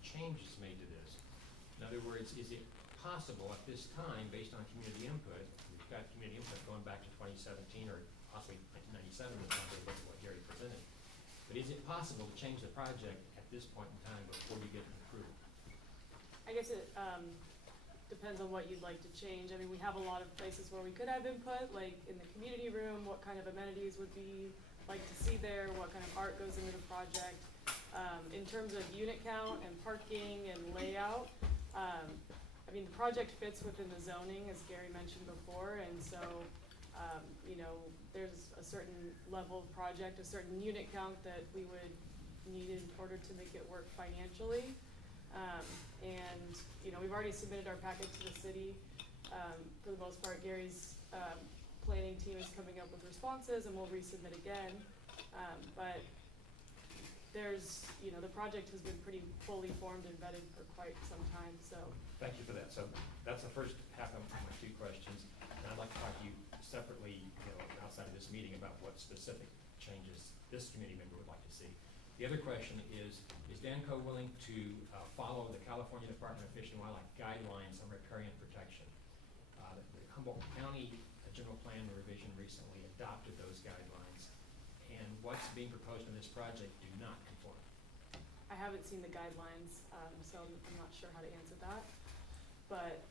changes made to this. In other words, is it possible at this time, based on community input, we've got community input going back to 2017 or possibly 1997, if not look at what Gary presented, but is it possible to change the project at this point in time before you get it approved? I guess it depends on what you'd like to change. I mean, we have a lot of places where we could have input, like in the community room, what kind of amenities would we like to see there, what kind of art goes into the project. In terms of unit count and parking and layout, I mean, the project fits within the zoning, as Gary mentioned before, and so, you know, there's a certain level of project, a certain unit count that we would need in order to make it work financially. And, you know, we've already submitted our package to the city. For the most part, Gary's planning team is coming up with responses and we'll resubmit again. But there's, you know, the project has been pretty fully formed and vetted for quite some time, so. Thank you for that. So that's the first half of my two questions. And I'd like to talk to you separately, you know, outside of this meeting about what specific changes this committee member would like to see. The other question is Danco willing to follow the California Department of Fish and Wildlife guidelines on riparian protection? The Humboldt County General Plan Revision recently adopted those guidelines, and what's being proposed in this project do not conform. I haven't seen the guidelines, so I'm not sure how to answer that. But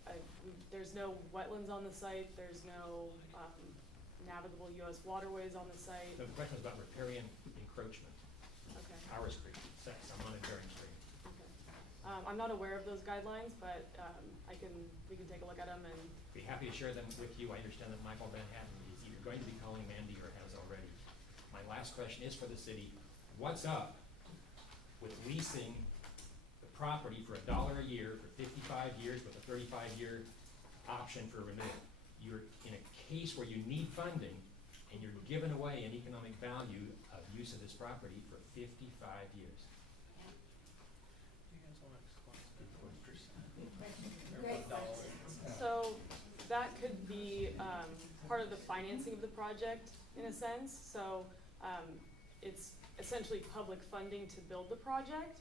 there's no wetlands on the site, there's no navigable US waterways on the site. So the question is about riparian encroachment. Okay. Powers Creek, I'm on a Bering Street. Okay. I'm not aware of those guidelines, but we can take a look at them and. Be happy to share them with you. I understand that Michael Van Hatten is either going to be calling Mandy or has already. My last question is for the city. What's up with leasing the property for $1 a year for 55 years with a 35-year option for renewal? You're in a case where you need funding and you're giving away an economic value of use of this property for 55 years. Great question. So that could be part of the financing of the project in a sense. So it's essentially public funding to build the project.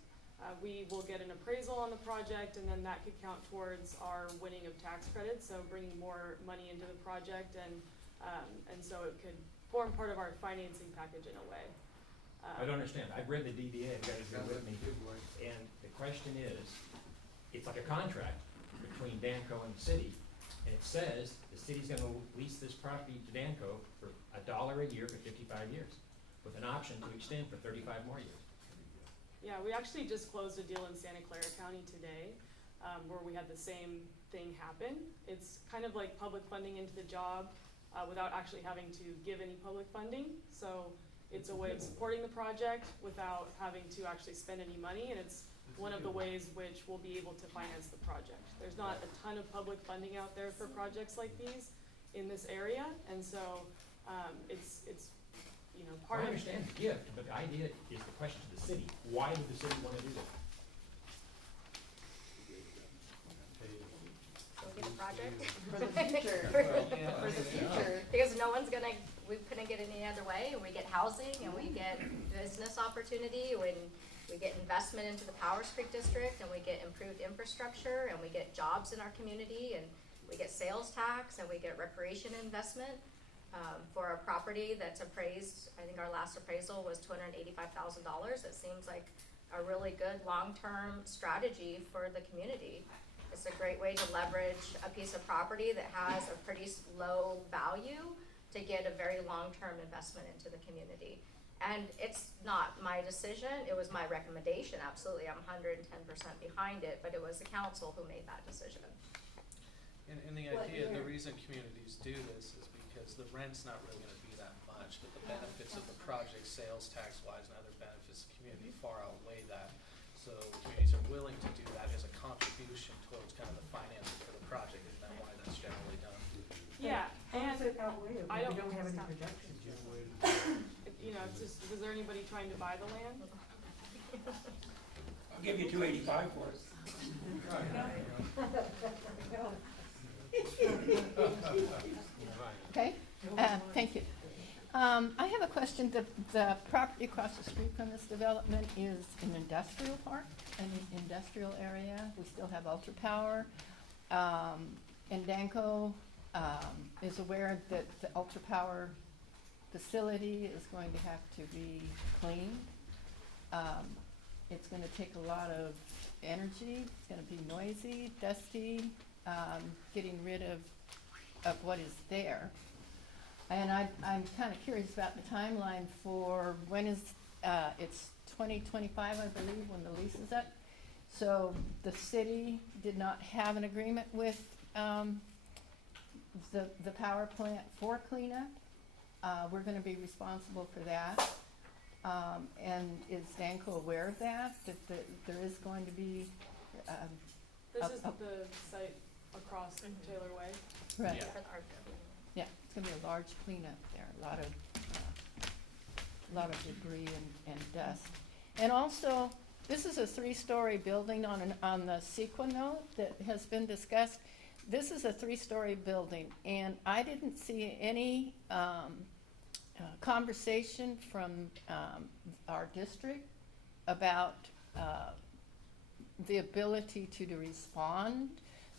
We will get an appraisal on the project, and then that could count towards our winning of tax credits, so bringing more money into the project, and so it could form part of our financing package in a way. I don't understand. I've read the DDA, I've got it here with me, and the question is, it's like a contract between Danco and the city, and it says the city's gonna lease this property to Danco for $1 a year for 55 years, with an option to extend for 35 more years. Yeah, we actually just closed a deal in Santa Clara County today, where we had the same thing happen. It's kind of like public funding into the job, without actually having to give any public funding. So it's a way of supporting the project without having to actually spend any money, and it's one of the ways which we'll be able to finance the project. There's not a ton of public funding out there for projects like these in this area, and so, it's, you know, part I of. understand the gift, but the idea is the question to the city. Why would the city want to do that? So we get a project. For the future. For the future, because no one's gonna, we couldn't get any other way, and we get housing, and we get business opportunity, when we get investment into the Powers Creek district, and we get improved infrastructure, and we get jobs in our community, and we get sales tax, and we get recreation investment, for a property that's appraised. I think our last appraisal was $285,000. It seems like a really good long-term strategy for the community. It's a great way to leverage a piece of property that has a pretty low value to get a very long-term investment into the community. And it's not my decision, it was my recommendation, absolutely, I'm 110% behind it, but it was the council who made that decision. And the What idea, the year? reason communities do this is because the rent's not really gonna be that much, but the benefits of the project, sales tax wise and other benefits, the community far outweigh that. So communities are willing to do that as a contribution towards kind of the financing for the project, isn't that why that's generally done? Yeah, How does and, it outweigh it I when we don't- don't have any stop. projections? you know, it's just, was there anybody trying to buy the land? I'll give you $285 for it. Okay, thank you. I have a question. The property across the street from this development is an industrial park, an industrial area. We still have Ultra Power. And Danco is aware that the Ultra Power facility is going to have to be cleaned. It's gonna take a lot of energy. It's gonna be noisy, dusty, getting rid of what is there. And I'm kind of curious about the timeline for when is, it's 2025, I believe, when the lease is up. So the city did not have an agreement with the power plant for cleanup. We're gonna be responsible for that. And is Danco aware of that, that there is going to be, This Up- is up. the site across Taylor Way. right, Yeah. For the art. yeah, it's gonna be a large cleanup there, a lot of debris and dust. And also, this is a 3-story building on the CEQA note that has been discussed. This is a 3-story building, and I didn't see any, conversation from, our district about, the ability to respond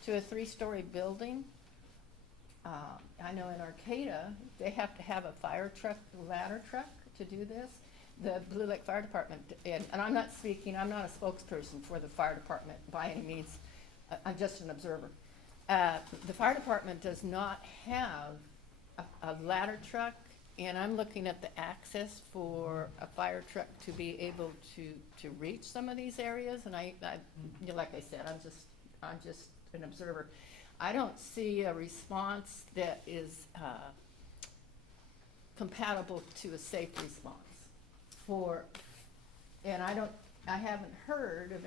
to a 3-story building. I know in Arcata, they have to have a fire truck, ladder truck to do this. The Blue Lake Fire Department, and I'm not speaking, I'm not a spokesperson for the fire department by any means, I'm just an observer. The fire department does not have a ladder truck, and I'm looking at the access for a fire truck to be able to reach some of these areas, and I you know, like I said, I'm just an observer. I don't see a response that is compatible to a safe response and I haven't heard of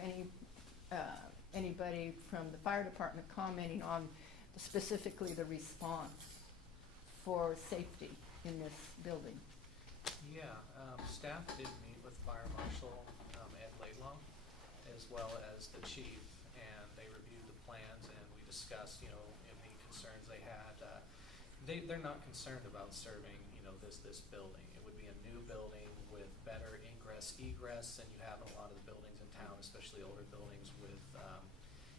anybody from the fire department commenting on specifically the response for safety in this building. Yeah, staff did meet with Fire Marshal Ed Laidlaw, as well as the chief, and they reviewed the plans, and we discussed, you know, any concerns they had. they're not concerned about serving, you know, this building. It would be a new building with better ingress, egress than you have in a lot of the buildings in town, especially older buildings with,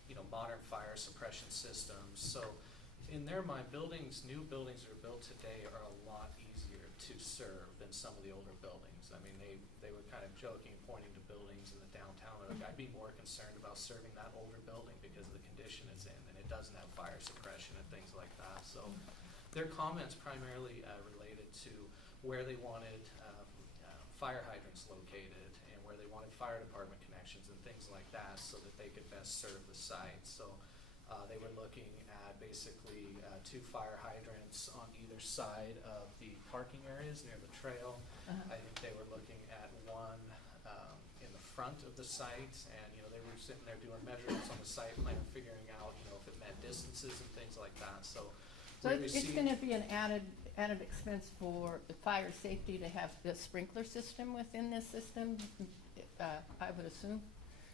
you know, modern fire suppression systems. So in their mind, new buildings that are built today are a lot easier to serve than some of the older buildings. I mean, they were kind of joking, pointing to buildings in the downtown, like, I'd be more concerned about serving that older building because of the condition it's in, and it doesn't have fire suppression and things like that. So their comments primarily related to where they wanted fire hydrants located and where they wanted fire department connections and things like that so that they could best serve the site. So they were looking at basically 2 fire hydrants on either side of the parking areas near the trail. I think they were looking at one in the front of the site, and you know, they were sitting there doing measurements on the site plan, figuring out, you know, if it met distances and things like that. So we it's received- gonna be an added expense for the fire safety to have the sprinkler system within this system, I would assume.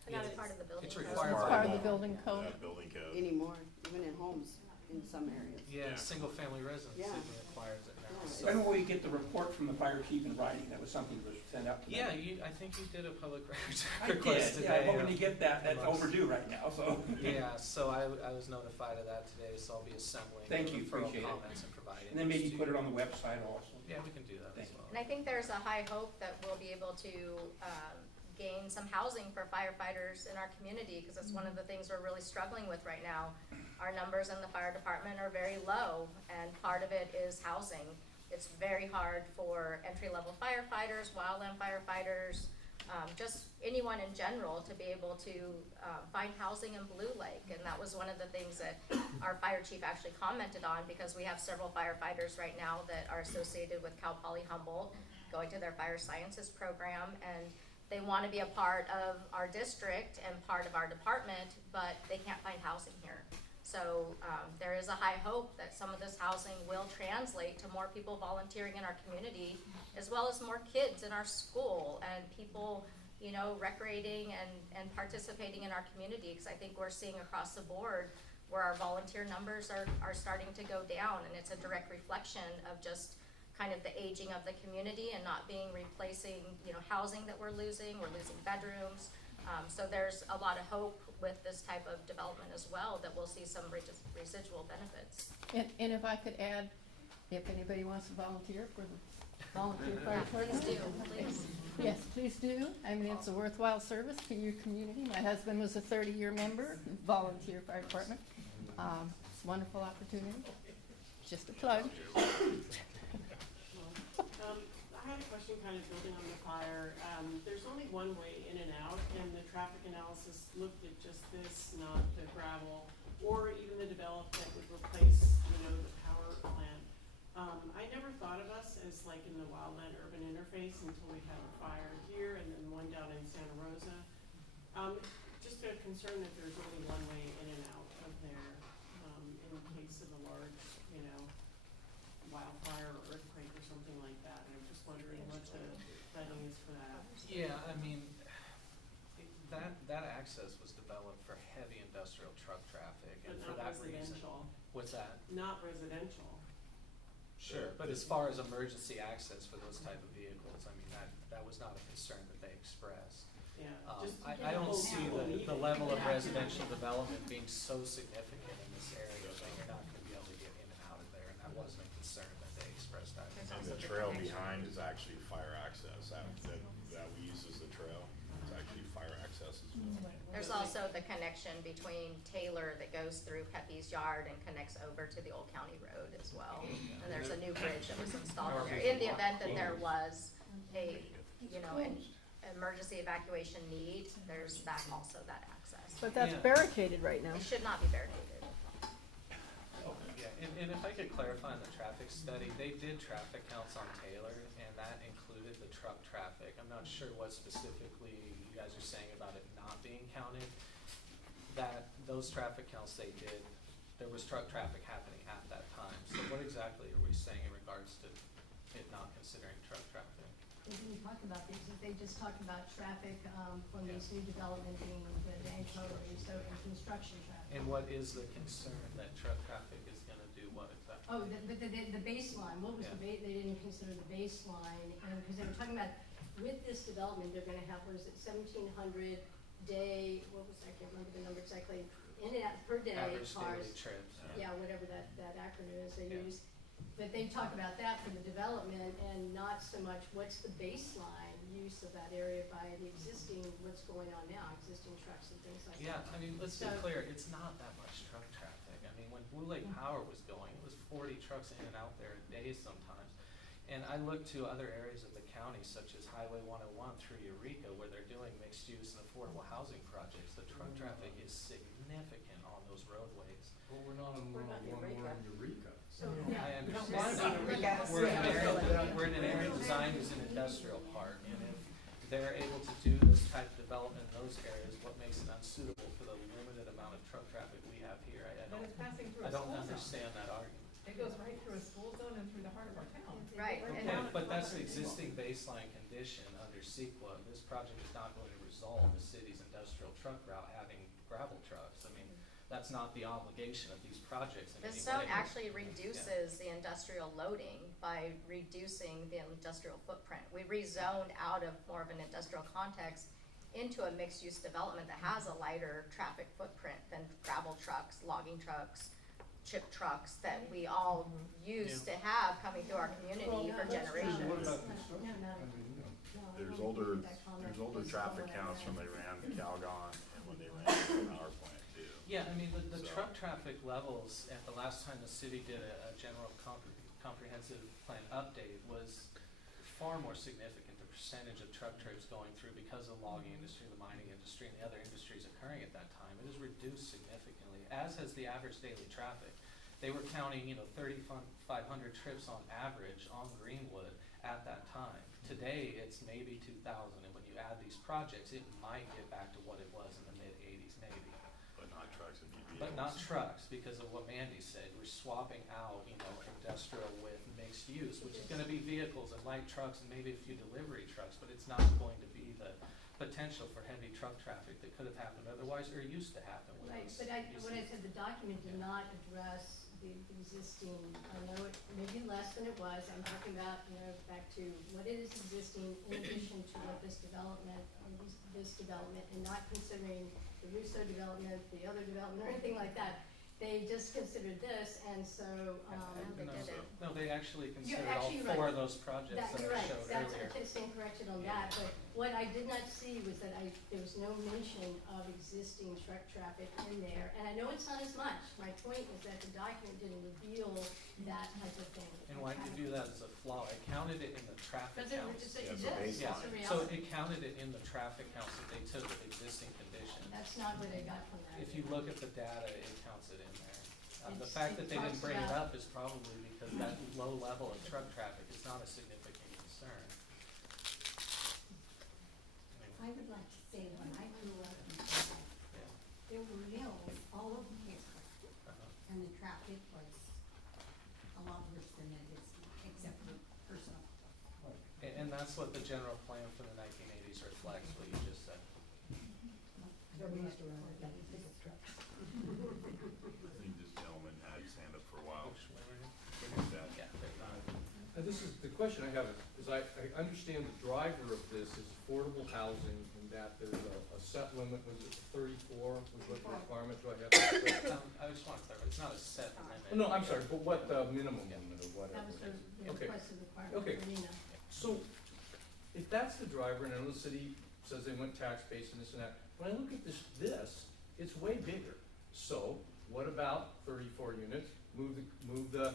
And that's part of the building It's code. required. It's part of the building code. Building code. Anymore, even in homes in some areas. Yeah, single-family residence, Yeah. it requires it now. Yeah. So- When will we get the report from the fire chief in writing? That was something that was sent out to them. Yeah, I think you did a public records I request did, today. yeah, but when you get that, that's amongst- overdue right now, so. Yeah, so I was notified of that today, so I'll be assembling Thank you, referral appreciate it. comments and providing. And then maybe those to put it you. on the website also. Yeah, we can do that as Thank you. well. And I think there's a high hope that we'll be able to gain some housing for firefighters in our community, because it's one of the things we're really struggling with right now. Our numbers in the fire department are very low, and part of it is housing. It's very hard for entry-level firefighters, wildland firefighters, just anyone in general to be able to find housing in Blue Lake. And that was one of the things that our fire chief actually commented on, because we have several firefighters right now that are associated with Cal Poly Humboldt, going to their fire sciences program, and they want to be a part of our district and part of our department, but they can't find housing here. So there is a high hope that some of this housing will translate to more people volunteering in our community, as well as more kids in our school and people, you know, recreating and participating in our community. Because I think we're seeing across the board where our volunteer numbers are starting to go down, and it's a direct reflection of just kind of the aging of the community and not being replacing, you know, housing that we're losing bedrooms. So there's a lot of hope with this type of development as well, that we'll see some residual benefits. And if I could add, if anybody wants to volunteer for the volunteer fire Please department. do, please. Yes, please do. I mean, it's a worthwhile service to your community. My husband was a 30-year member, volunteer fire department. It's a wonderful opportunity. Just a plug. I had a question kind of building on the fire. There's only one way in and out, and the traffic analysis looked at just this, not the gravel, or even the development that would replace, you know, the power plant. I never thought of us as like in the wildland urban interface until we had a fire here and then one down in Santa Rosa. Just a concern that there's only one way in and out of there, in case of a large, you know, wildfire or earthquake or something like that. And I'm just wondering what the planning is for that. Yeah, I mean, that access was developed for heavy industrial truck traffic, and But for not that reason. residential. What's that? Not residential. Sure, but as far as emergency access for those type of vehicles, I mean, that was not a concern that they expressed. Yeah. just I don't see the level of residential development being so significant in this area that you're not gonna be able to get in and out of there, and that wasn't a concern that they expressed either. There's And also the trail connection. behind is actually fire access, that we use as the trail, it's actually fire access as well. There's also the connection between Taylor that goes through Pepe's yard and connects over to the Old County Road as well. And there's a new bridge that was installed there. In the event that there was a, you know, an emergency evacuation need, there's that also, that access. But that's Yeah. barricaded right now. It should not be barricaded. Yeah, and if I could clarify on the traffic study, they did traffic counts on Taylor, and that included the truck traffic. I'm not sure what specifically you guys are saying about it not being counted. Those traffic counts they did, there was truck traffic happening at that time. So what exactly are we saying in regards to it not considering truck traffic? They didn't talk about these, they just talked about traffic, from this new development being the Vancouver, so in construction traffic. And what is the concern that truck traffic is gonna do what exactly? Oh, the baseline, what was the they didn't consider the baseline, and, because they were talking about, with this development, they're gonna have, what is it, 1,700 day, what was, I can't remember the number exactly, in and out per day Average cars. daily trips. Yeah, whatever that acronym is they Yeah. use. But they talk about that for the development and not so much what's the baseline use of that area by the existing, what's going on now, existing trucks and things like Yeah, that. I mean, let's be So- clear, it's not that much truck traffic. I mean, when Blue Lake Power was going, it was 40 trucks in and out there a day sometimes. And I look to other areas of the county, such as Highway 101 through Eureka, where they're doing mixed-use and affordable housing projects. The truck traffic is significant on those roadways. Well, we're not on We're not in we're Eureka. in Eureka. So, I yeah. understand. We're in an area, we're in an area designed as an industrial park, and if they're able to do this type of development in those areas, what makes it unsuitable for the limited amount of truck traffic we have here? But it's passing through I a don't school zone. understand that argument. It goes right through a school zone and through the heart of our town. Right, and Okay, but that's the existing baseline condition under CEQA. This project is not going to resolve the city's industrial truck route having gravel trucks. I mean, that's not the obligation of these projects in any way. This zone actually reduces the industrial loading by reducing the industrial footprint. We rezoned out of more of an industrial context into a mixed-use development that has a lighter traffic footprint than gravel trucks, logging trucks, chip trucks that we all used to have coming through our community for generations. What about No, construction? no, I mean, you know, no, I there's don't older, agree with that comment. there's older It's traffic all counts around. when they ran the Calgon and when they ran the power plant too. Yeah, I mean, the So- truck traffic levels at the last time the city did a general comprehensive plan update was far more significant, the percentage of truck trips going through because of the logging industry, the mining industry, and the other industries occurring at that time. It has reduced significantly, as has the average daily traffic. They were counting, 3,500 trips on average on Greenwood at that time. Today, it's maybe 2,000, and when you add these projects, it might get back to what it was in the mid-'80s, maybe. But not trucks and vehicles. But not trucks, because of what Mandy said, we're swapping out, industrial with mixed use, which is gonna be vehicles and light trucks and maybe a few delivery trucks, but it's not going to be the potential for heavy truck traffic that could have happened otherwise, or used to happen when Right, those but what I uses- said, the document did not address the existing, I know it may be less than it was, I'm talking about, back to what it is existing in addition to what this development, or this development, and not considering the Russo development, the other development, or anything like that. They just considered this, and so, They No, did it. No, they actually considered all actually four right. of those projects that, that you're I right, showed that's, earlier. I stand corrected on that, but what I did not see was that there was no mention of existing truck traffic in there, and I know it's not as much. My point is that the document didn't reveal that type of thing. And why did you do that as a flaw? I counted it in the traffic Because it counts. just Yeah, exists, it's a Yeah, that's the so reality. it counted it in the traffic counts that they took of existing conditions. That's not where they got from that. If you look at the data, it counts it in there. The It's- fact that it they didn't talks bring it about- up is probably because that low level of truck traffic is not a significant concern. I I mean, would like to say, when I grew up in Florida, yeah, there were mills all over here, uh-huh. and the traffic was a lot worse than it is, except for personal. And that's what the general plan for the 1980s reflects, what you just said. They're used to run it, like pickup trucks. I think this gentleman had his hand up for a while. Which way were you? That- Yeah, they're not. This is, the question I have is I understand the driver of this is affordable housing and that there's a set limit, was it 34, was what the requirement, do I have? to- I just want to clarify, it's not a set limit. No, I'm sorry, but what the minimum limit or whatever? That was the Okay. requested requirement Okay. for Nina. So, if that's the driver, and I know the city says they went tax-based and this and that, when I look at this, it's way bigger. So, what about 34 units? Move the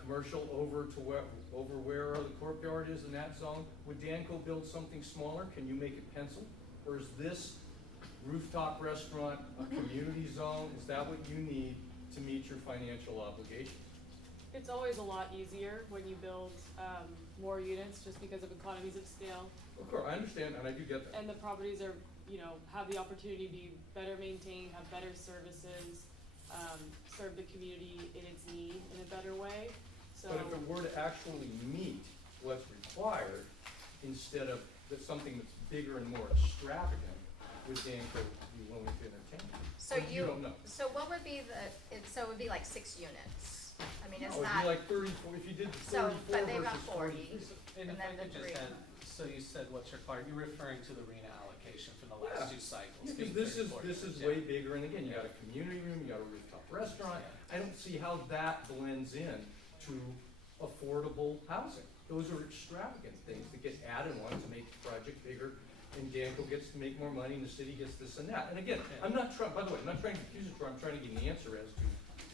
commercial over to where the courtyard is in that zone? Would Danco build something smaller? Can you make it pencil? Or is this rooftop restaurant a community zone? Is that what you need to meet your financial obligations? It's always a lot easier when you build, more units, just because of economies of scale. Of course, I understand, and I do get that. And the properties are, have the opportunity to be better maintained, have better services, serve the community in its need in a better way, so. But if it were to actually meet what's required, instead of something that's bigger and more extravagant, would Danco be willing to entertain? So Or you don't know? so what would be so it would be like 6 units? I mean, No, is it'd that? be like 34, if you did the So, 34 but they've got versus 40. 43. And And if I then the could just three. add, so you said what's required, you're referring to the RENA allocation from the last Yeah. two cycles. Yeah, being because 34 this is units, way yeah. bigger, and again, you got a community room, you got a rooftop restaurant. I don't see how that blends in to affordable housing. Those are extravagant things that get added on to make the project bigger, and Danco gets to make more money, and the city gets this and that. And again, I'm not trying, by the way, I'm not trying to accuse it, I'm trying to get an answer as to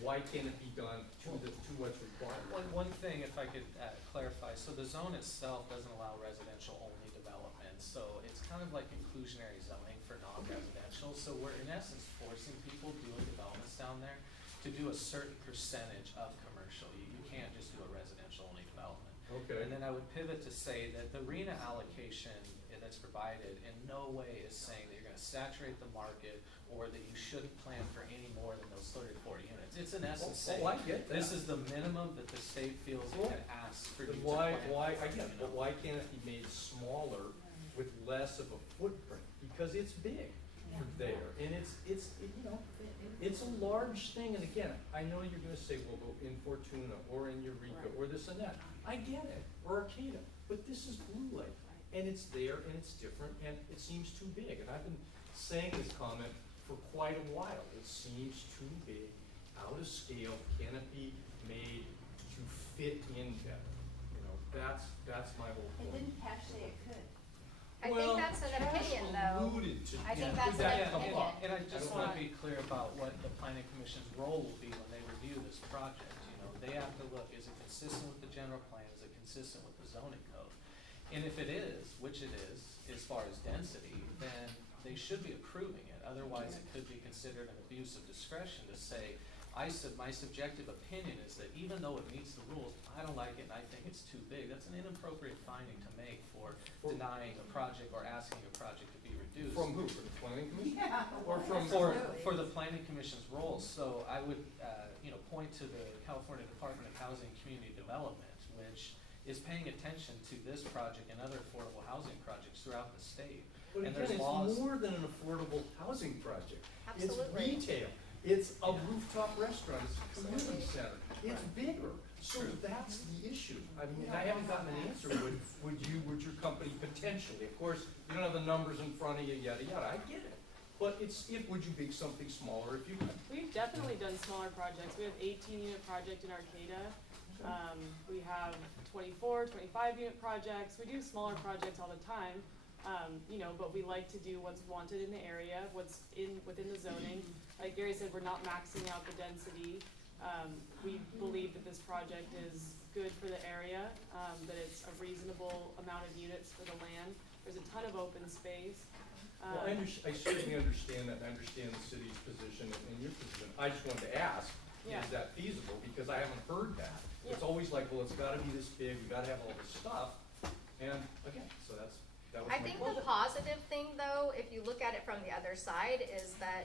why can't it be done to what's required. One thing, if I could clarify, so the zone itself doesn't allow residential only development, so it's kind of like inclusionary zoning for non-residential, so we're in essence forcing people doing developments down there to do a certain percentage of commercial. You can't just do a residential only development. Okay. And then I would pivot to say that the RENA allocation that's provided in no way is saying that you're gonna saturate the market or that you shouldn't plan for any more than those 30 to 40 units. It's in essence saying, I get that. this is the minimum that the state feels it can ask for you Then to plan. I get it, but why can't it be made smaller with less of a footprint? Because it's big there, and it's a large thing, and again, I know you're gonna say, well, go in Fortuna, or in Eureka, or this and that. I get it, or Arcata, but this is Blue Lake, and it's there, and it's different, and it seems too big, and I've been saying this comment for quite a while. It seems too big, out of scale, can it be made to fit in better? You know, that's my whole It point. didn't Cash say it could. I think that's an opinion, though. I think that's an opinion. And I just wanna be clear about what the planning commission's role will be when they review this project. You know, they have to look, is it consistent with the general plan, is it consistent with the zoning code? And if it is, which it is, as far as density, then they should be approving it. Otherwise, it could be considered an abuse of discretion to say, my subjective opinion is that even though it meets the rules, I don't like it and I think it's too big. That's an inappropriate finding to make for denying a project or asking a project to be reduced. From who, from the planning commission? Yeah. Or from? For the planning commission's role. So I would, point to the California Department of Housing and Community Development, which is paying attention to this project and other affordable housing projects throughout the state. But And again, there's laws. it's more than an affordable housing project. Absolutely. It's retail, it's a rooftop restaurant, it's a community center, it's bigger. So that's the issue. I mean, I haven't gotten an answer, would your company potentially, of course, you don't have the numbers in front of you, yada, yada, I get it. But would you make something smaller if you could? We've definitely done smaller projects. We have 18-unit project in Arcata. We have 24, 25-unit projects. We do smaller projects all the time. But we like to do what's wanted in the area, what's within the zoning. Like Gary said, we're not maxing out the density. We believe that this project is good for the area, that it's a reasonable amount of units for the land. There's a ton of open space. Well, I certainly understand that, and I understand the city's position and your position. I just wanted to ask, Yeah. is that feasible? Because I haven't heard that. It's Yeah. always like, well, it's gotta be this big, we gotta have all this stuff. And again, so that was my I think question. the positive thing, though, if you look at it from the other side, is that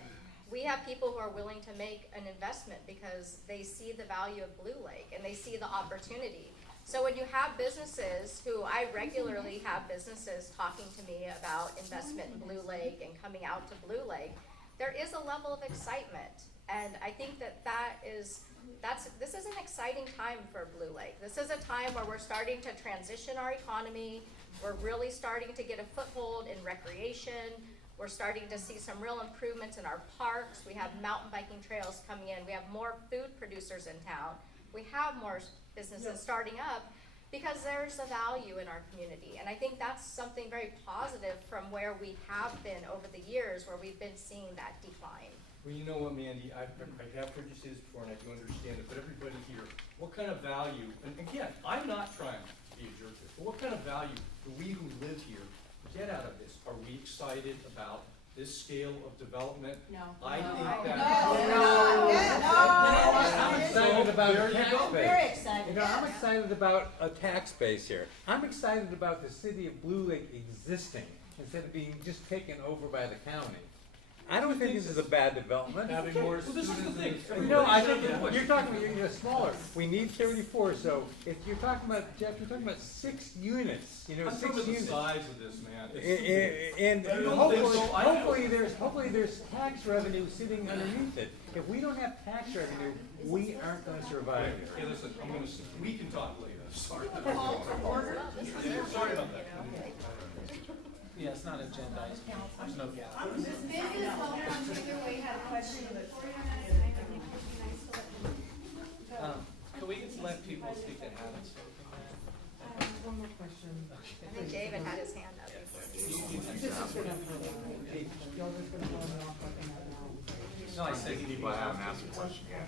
we have people who are willing to make an investment because they see the value of Blue Lake and they see the opportunity. So when you have businesses who, I regularly have businesses talking to me about investment in Blue Lake and coming out to Blue Lake, there is a level of excitement. And I think this is an exciting time for Blue Lake. This is a time where we're starting to transition our economy. We're really starting to get a foothold in recreation. We're starting to see some real improvements in our parks. We have mountain biking trails coming in. We have more food producers in town. We have more businesses starting up because there's a value in our community. And I think that's something very positive from where we have been over the years, where we've been seeing that decline. Well, you know what, Mandy, I have heard you say this before, and I do understand it, but everybody here, what kind of value, and again, I'm not trying to be a jerk here, but what kind of value do we who live here get out of this? Are we excited about this scale of development? No. I think No. that. I'm excited about There the you tax go. base. Very excited. You know, I'm excited about a tax base here. I'm excited about the city of Blue Lake existing instead of being just taken over by the county. I don't think this is a bad development. Having more Well, this is the students thing. in. No, I think you're talking, you're smaller. We need 34, so if you're talking about, Jeff, you're talking about 6 units, you know, I'm 6 talking the units. size of this, man. It's too big. And You don't think so? I do. hopefully there's tax revenue sitting underneath it. If we don't have tax revenue, we aren't gonna survive here. Hey, listen, we can talk later. Sorry. Sorry about that. Yeah, it's not agendized. There's no gap. Can we let people speak that haven't spoken yet? One more question. I think David had his hand up before. This has been up for a while. Y'all just gonna blow me off like I have now. No, I said. People haven't asked a question yet.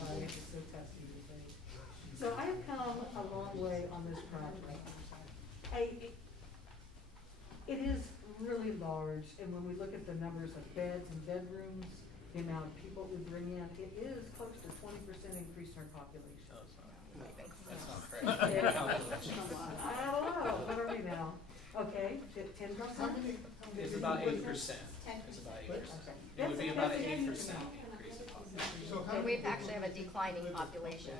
Sorry, it's so testy today. So I have come a long way on this project. It is really large, and when we look at the numbers of beds and bedrooms, the amount of people we bring in, it is close to 20% increase in our population. No, it's not. That's not correct. Calculation. I don't know, what are we now? Okay, 10%? It's about 8%. It's about 8%. It would be about an 8% increase in population. And we actually have a declining population.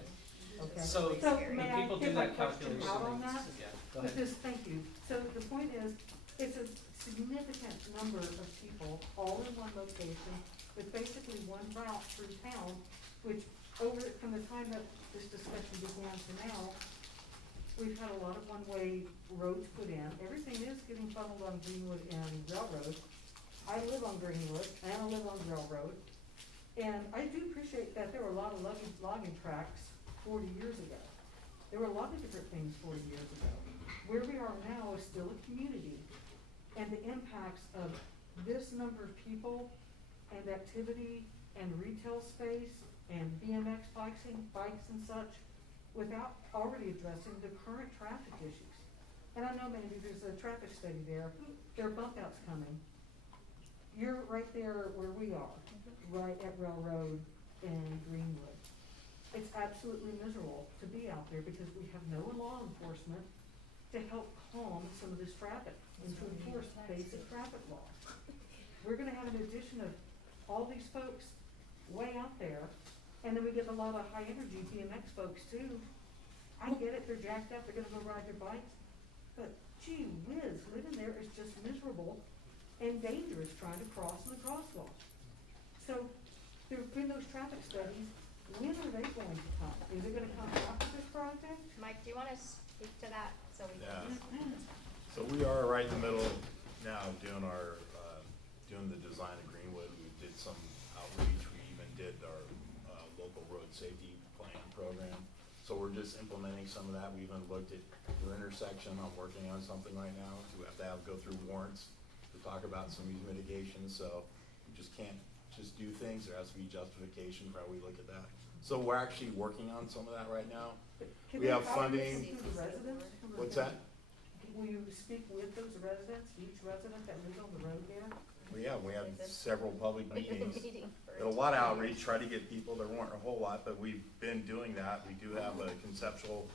Okay. So may when I people get do my that question calculation, out on that? yeah, go ahead. Because, thank you. So the point is, it's a significant number of people all in one location with basically one route through town, which from the time that this discussion began to now, we've had a lot of one-way roads put in. Everything is getting funneled on Greenwood and Railroad. I live on Greenwood and I live on Railroad. And I do appreciate that there were a lot of logging tracks 40 years ago. There were a lot of different things 40 years ago. Where we are now is still a community, and the impacts of this number of people and activity and retail space and BMX bikes and such, without already addressing the current traffic issues. And I know, Mandy, there's a traffic study there. There are bump outs coming. You're right there where we are, right at Railroad and Greenwood. It's absolutely miserable to be out there because we have no law enforcement to help calm some of this traffic and to enforce basic traffic laws. We're gonna have an addition of all these folks way out there, and then we get a lot of high energy BMX folks too. I get it, they're jacked up, they're gonna go ride their bikes, but gee whiz, living there is just miserable and dangerous trying to cross in the crosswalk. So there've been those traffic studies. When are they going to come? Is it gonna come after this project? Mike, do you wanna speak to that so we Yeah. can? So we are right in the middle now doing our, doing the design of Greenwood. We did some outreach. We even did our local road safety plan program. So we're just implementing some of that. We even looked at the intersection. I'm working on something right now. We have to go through warrants to talk about some of these mitigations. So we just can't just do things. There has to be justification for how we look at that. So we're actually working on some of that right now. Can We have outreach funding. to the residents? What's that? Will you speak with those residents, each resident that lives on the road there? Well, yeah, we had several public We've been meetings. meeting for. Did a lot of outreach, try to get people, there weren't a whole lot, but we've been doing that. We do have a conceptual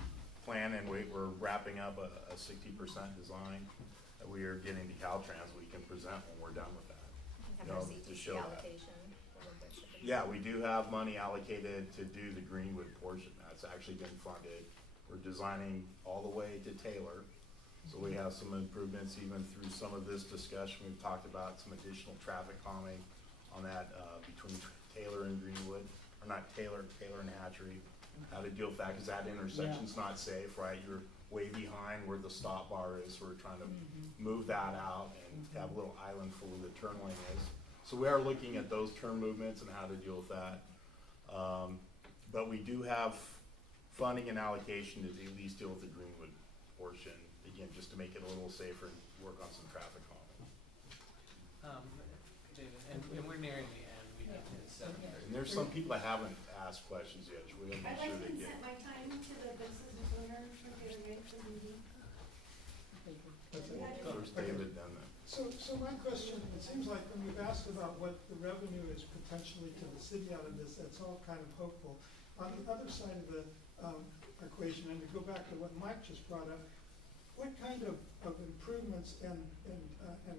plan, and we're wrapping up a 60% design that we are getting to Caltrans, we can present when we're done with that. Have you our know, to CTC show that. allocation. Yeah, we do have money allocated to do the Greenwood portion, that's actually been funded. We're designing all the way to Taylor, so we have some improvements even through some of this discussion. We've talked about some additional traffic calming on that, between Taylor and Greenwood, or not Taylor and Hatchery. How to deal with that, cause that intersection's not safe, right? You're way behind where the stop bar is, so we're trying to move that out and have a little island for where the turn lane is. So we are looking at those turn movements and how to deal with that. But we do have funding and allocation to at least deal with the Greenwood portion, again, just to make it a little safer and work on some traffic calming. David, and we're nearing the end, we have to set. And there's some people that haven't asked questions yet, so we're gonna make sure they get. my time to the business owner for the meeting. There's David done that. So my question, it seems like when you've asked about what the revenue is potentially to the city out of this, that's all kind of hopeful. On the other side of the equation, and to go back to what Mike just brought up, what kind of improvements and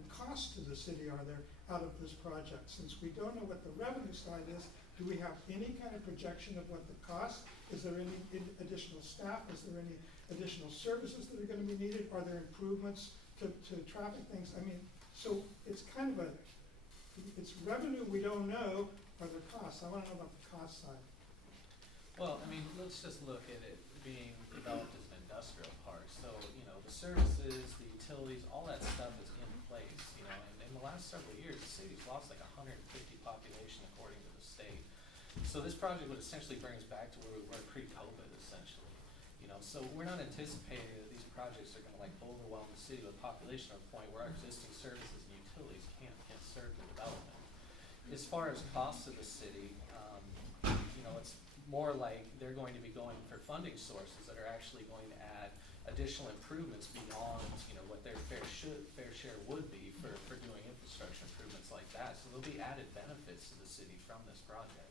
costs to the city are there out of this project? Since we don't know what the revenue side is, do we have any kind of projection of what the cost? Is there any additional staff? Is there any additional services that are gonna be needed? Are there improvements to traffic things? I mean, so it's kind of it's revenue we don't know, or the costs. I wanna know about the cost side. Well, I mean, let's just look at it being developed as an industrial park. So, you know, the services, the utilities, all that stuff is in place, you know, and in the last several years, the city's lost like 150 population according to the state. So this project would essentially bring us back to where we were pre-COVID, essentially. You know, so we're not anticipating that these projects are gonna like overwhelm the city with population to a point where our existing services and utilities can't serve the development. As far as costs of the city, you know, it's more like they're going to be going for funding sources that are actually going to add additional improvements beyond, you know, what their fair share would be for doing infrastructure improvements like that. So there'll be added benefits to the city from this project.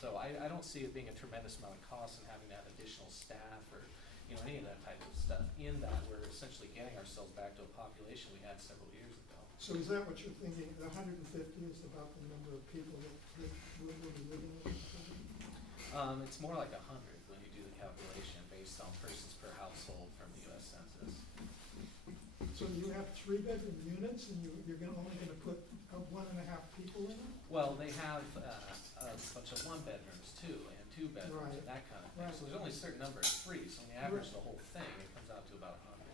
So I don't see it being a tremendous amount of cost in having to have additional staff or, you know, any of that type of stuff, in that we're essentially getting ourselves back to a population we had several years ago. So is that what you're thinking? The 150 is about the number of people that will be living in this city? It's more like 100 when you do the calculation based on persons per household from the US Census. So you have 3-bedroom units and you're only gonna put 1.5 people in it? Well, they have a bunch of 1-bedrooms too, and 2-bedrooms, Right. and that kind of thing. Right. So there's only a certain number of 3, so when you average the whole thing, it comes out to about 100.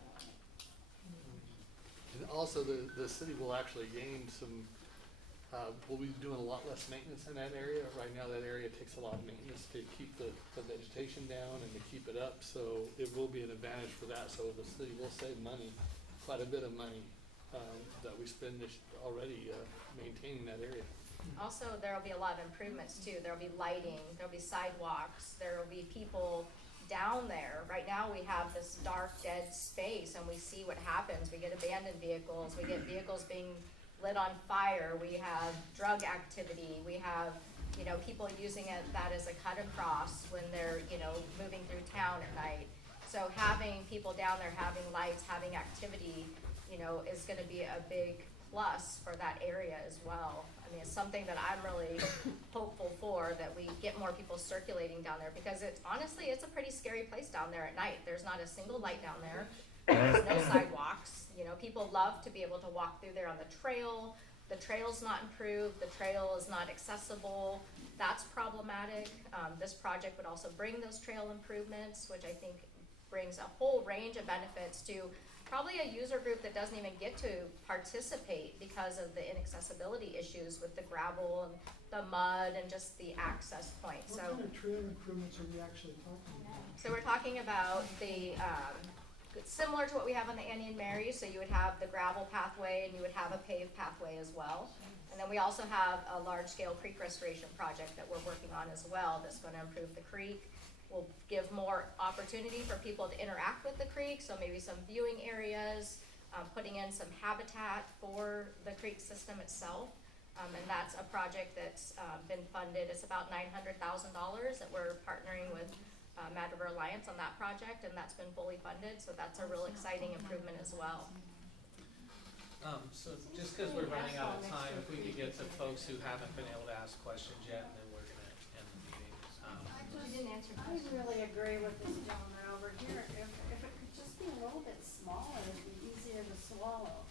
And also, the city will actually gain some, we'll be doing a lot less maintenance in that area. Right now, that area takes a lot of maintenance to keep the vegetation down and to keep it up, so it will be an advantage for that. So the city will save money, quite a bit of money, that we spend already maintaining that area. Also, there will be a lot of improvements too. There'll be lighting, there'll be sidewalks, there will be people down there. Right now, we have this dark, dead space, and we see what happens. We get abandoned vehicles, we get vehicles being lit on fire, we have drug activity, we have, you know, people using that as a cut across when they're, you know, moving through town at night. So having people down there, having lights, having activity, you know, is gonna be a big plus for that area as well. I mean, it's something that I'm really hopeful for, that we get more people circulating down there, because honestly, it's a pretty scary place down there at night. There's not a single light down there. There's no sidewalks. You know, people love to be able to walk through there on the trail. The trail's not improved, the trail is not accessible. That's problematic. This project would also bring those trail improvements, which I think brings a whole range of benefits to probably a user group that doesn't even get to participate because of the inaccessibility issues with the gravel and the mud and just the access point. What kind of trail improvements are we actually talking about? So we're talking about the, similar to what we have on the Annie and Mary, so you would have the gravel pathway and you would have a paved pathway as well. And then we also have a large-scale creek restoration project that we're working on as well that's going to improve the creek. We'll give more opportunity for people to interact with the creek, so maybe some viewing areas, putting in some habitat for the creek system itself. And that's a project that's been funded. It's about $900,000 that we're partnering with Mad River Alliance on that project, and that's been fully funded, so that's a real exciting improvement as well. So just because we're running out of time, if we could get to folks who haven't been able to ask questions yet, and then we're gonna end the meeting. I really agree with this gentleman over here. If it could just be a little bit smaller, it'd be easier to swallow.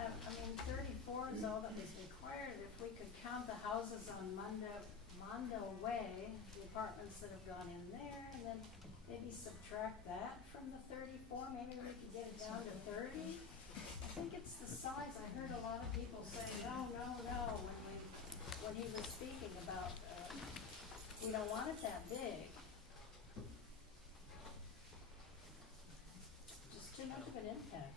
I mean, 34 is all that is required. If we could count the houses on Mondo Way, the apartments that have gone in there, and then maybe subtract that from the 34, maybe we could get it down to 30. I think it's the size. I heard a lot of people say no when he was speaking about we don't want it that big. Just too much of an impact.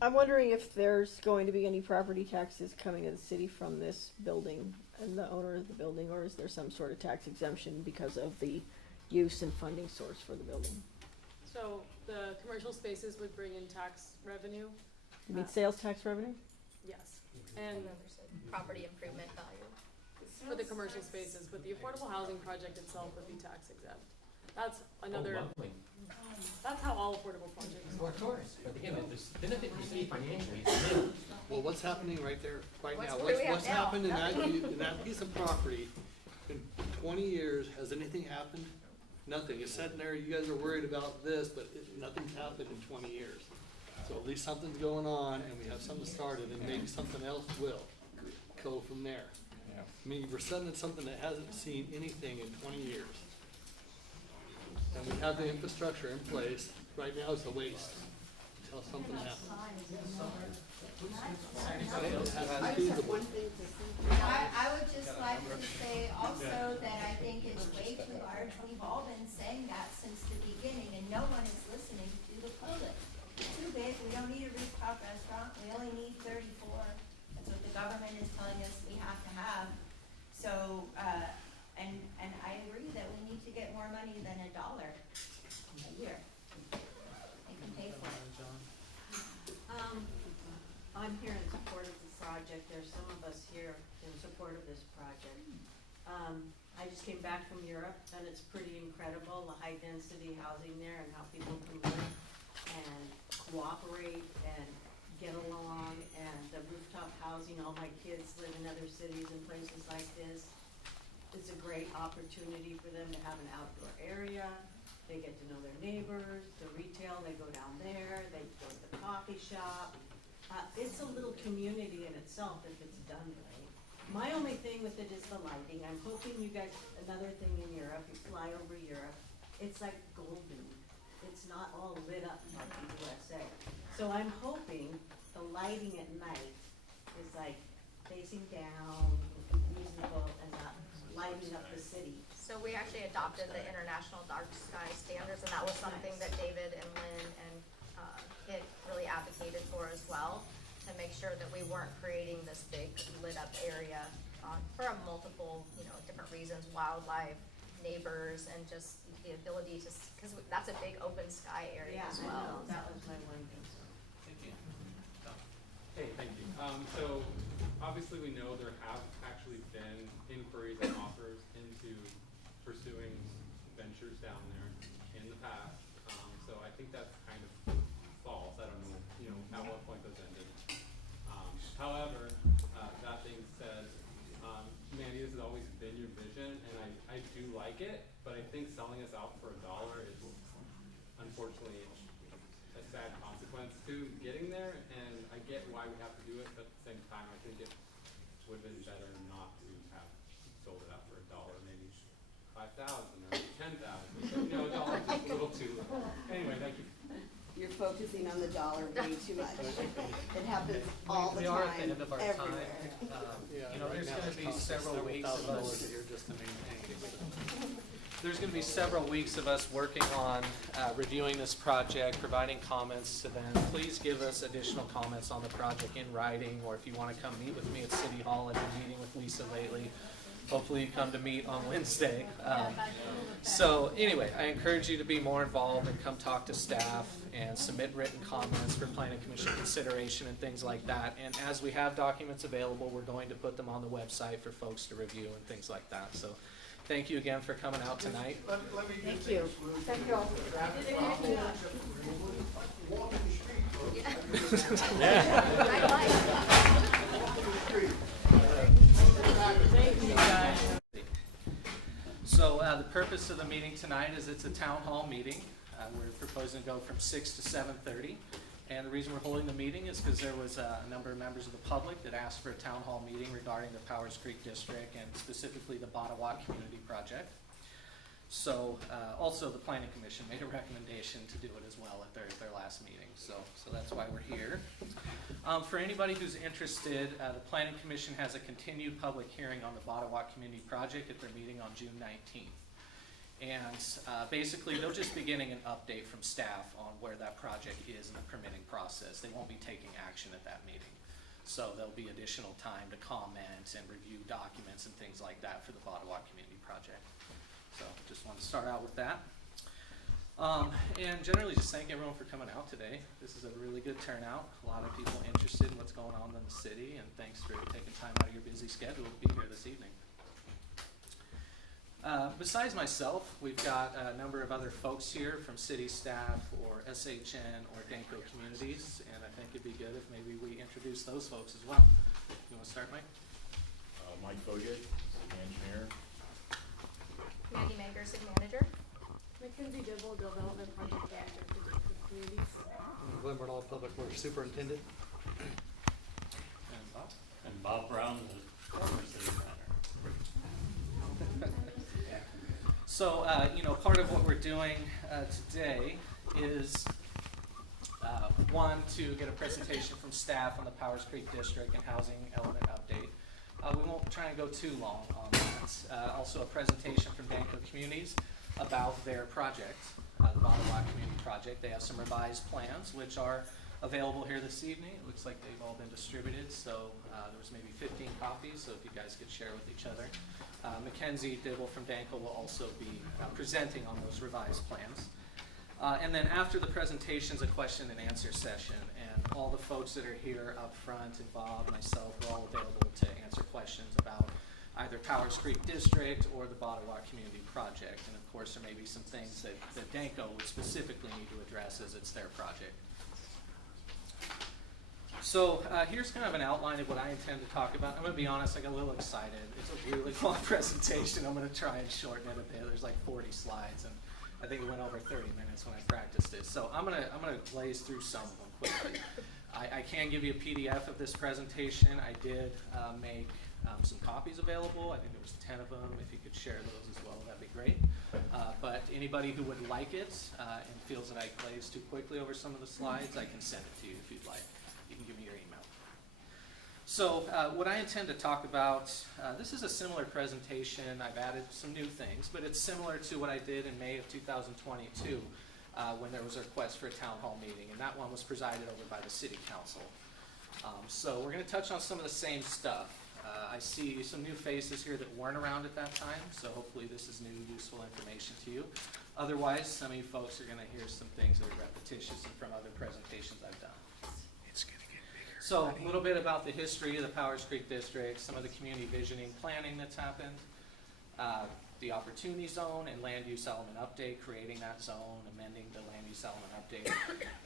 I'm wondering if there's going to be any property taxes coming to the city from this building and the owner of the building, or is there some sort of tax exemption because of the use and funding source for the building? So the commercial spaces would bring in tax revenue. You mean sales tax revenue? Yes, and then there's a property improvement value. for the commercial spaces, but the affordable housing project itself would be tax exempt. That's another, Oh, lovely. that's how all affordable projects Well, work. of course, but again, the benefit to the city financially is minimal. Well, what's happening right there, right now? What do we have What's now? happened in that piece of property in 20 years? Has anything happened? Nothing. It's sitting there, you guys are worried about this, but nothing's happened in 20 years. So at least something's going on, and we have something started, and maybe something else will go from there. I mean, we're sitting at something that hasn't seen anything in 20 years. And we have the infrastructure in place. Right now it's a waste until something happens. I would just like to say also that I think it's way too large. We've all been saying that since the beginning, and no one is listening to the public. It's too big, we don't need a rooftop restaurant, we only need 34. That's what the government is telling us we have to have. So, and I agree that we need to get more money than $1 a year. They can pay for it. I'm here in support of the project. There's some of us here in support of this project. I just came back from Europe, and it's pretty incredible, the high density housing there and how people can live and cooperate and get along, and the rooftop housing. All my kids live in other cities and places like this. It's a great opportunity for them to have an outdoor area. They get to know their neighbors, the retail, they go down there, they go to the coffee shop. It's a little community in itself if it's done right. My only thing with it is the lighting. I'm hoping you guys, another thing in Europe, you fly over Europe, it's like golden. It's not all lit up like the USA. So I'm hoping the lighting at night is like facing down, reasonable, and not lighting up the city. So we actually adopted the International Dark Sky Standards, and that was something that David and Lynn and Kit really advocated for as well, to make sure that we weren't creating this big lit up area for multiple, different reasons, wildlife, neighbors, and just the ability to, because that's a big open sky area as well. I know, that was my one concern. Thank you. Hey, thank you. So obviously we know there have actually been inquiries and offers into pursuing ventures down there in the past. So I think that's kind of false. I don't know, at what point those ended. However, that being said, Mandy, this has always been your vision, and I do like it, but I think selling us out for $1 is unfortunately a sad consequence to getting there, and I get why we have to do it, but at the same time, I think it would have been better not to have sold it out for $1, maybe 5,000 or 10,000. $1 is just a little too low. Anyway, thank you. You're focusing on the dollar way too much. It happens all the We time, are at the end of our time. everywhere. There's gonna be several weeks of us. a year just to maintain. There's going to be several weeks of us working on reviewing this project, providing comments to them. Please give us additional comments on the project in writing, or if you want to come meet with me at City Hall. I've been meeting with Lisa lately. Hopefully you come to meet on Wednesday. So anyway, I encourage you to be more involved and come talk to staff and submit written comments for planning commission consideration and things like that. And as we have documents available, we're going to put them on the website for folks to review and things like that. So thank you again for coming out tonight. Thank you. Thank you all. So the purpose of the meeting tonight is it's a town hall meeting. We're proposing to go from 6 to 7:30. And the reason we're holding the meeting is because there was a number of members of the public that asked for a town hall meeting regarding the Powers Creek District and specifically the Bottawat Community Project. So also the Planning Commission made a recommendation to do it as well at their last meeting. So that's why we're here. For anybody who's interested, the Planning Commission has a continued public hearing on the Bottawat Community Project at their meeting on June 19th. And basically they'll just be getting an update from staff on where that project is in the permitting process. They won't be taking action at that meeting. So there'll be additional time to comment and review documents and things like that for the Bottawat Community Project. So just want to start out with that. And generally just thank everyone for coming out today. This is a really good turnout. A lot of people interested in what's going on in the city, and thanks for taking time out of your busy schedule to be here this evening. Besides myself, we've got a number of other folks here from city staff or SHN or Danco Communities, and I think it'd be good if maybe we introduce those folks as well. You want to start, Mike? Mike Fogut, city engineer. Mandy Maker, city manager. Mackenzie Dibble, development project manager for the communities. Glenn Bernal, public works superintendent. And Bob? And Bob Brown, the former city planner. So, part of what we're doing today is, one, to get a presentation from staff on the Powers Creek District and housing element update. We won't try and go too long on that. Also a presentation from Danco Communities about their project, the Bottom Rock Community Project. They have some revised plans which are available here this evening. It looks like they've all been distributed, so there's maybe 15 copies, so if you guys could share with each other. Mackenzie Dibble from Danco will also be presenting on those revised plans. And then after the presentations, a question and answer session, and all the folks that are here up front, and Bob, myself, are all available to answer questions about either Powers Creek District or the Bottom Rock Community Project. And of course, there may be some things that Danco would specifically need to address as it's their project. So here's kind of an outline of what I intend to talk about. I'm going to be honest, I got a little excited. It's a really long presentation. I'm going to try and shorten it a bit. There's like 40 slides, and I think it went over 30 minutes when I practiced it. So I'm gonna glaze through some of them quickly. I can give you a PDF of this presentation. I did make some copies available. I think there was 10 of them. If you could share those as well, that'd be great. But anybody who would like it and feels that I glazed too quickly over some of the slides, I can send it to you if you'd like. You can give me your email. So what I intend to talk about, this is a similar presentation. I've added some new things, but it's similar to what I did in May of 2022 when there was a request for a town hall meeting, and that one was presided over by the city council. So we're going to touch on some of the same stuff. I see some new faces here that weren't around at that time, so hopefully this is new, useful information to you. Otherwise, some of you folks are going to hear some things that are repetitious and from other presentations I've done. So a little bit about the history of the Powers Creek District, some of the community visioning planning that's happened, the opportunity zone and land use element update, creating that zone, amending the land use element update,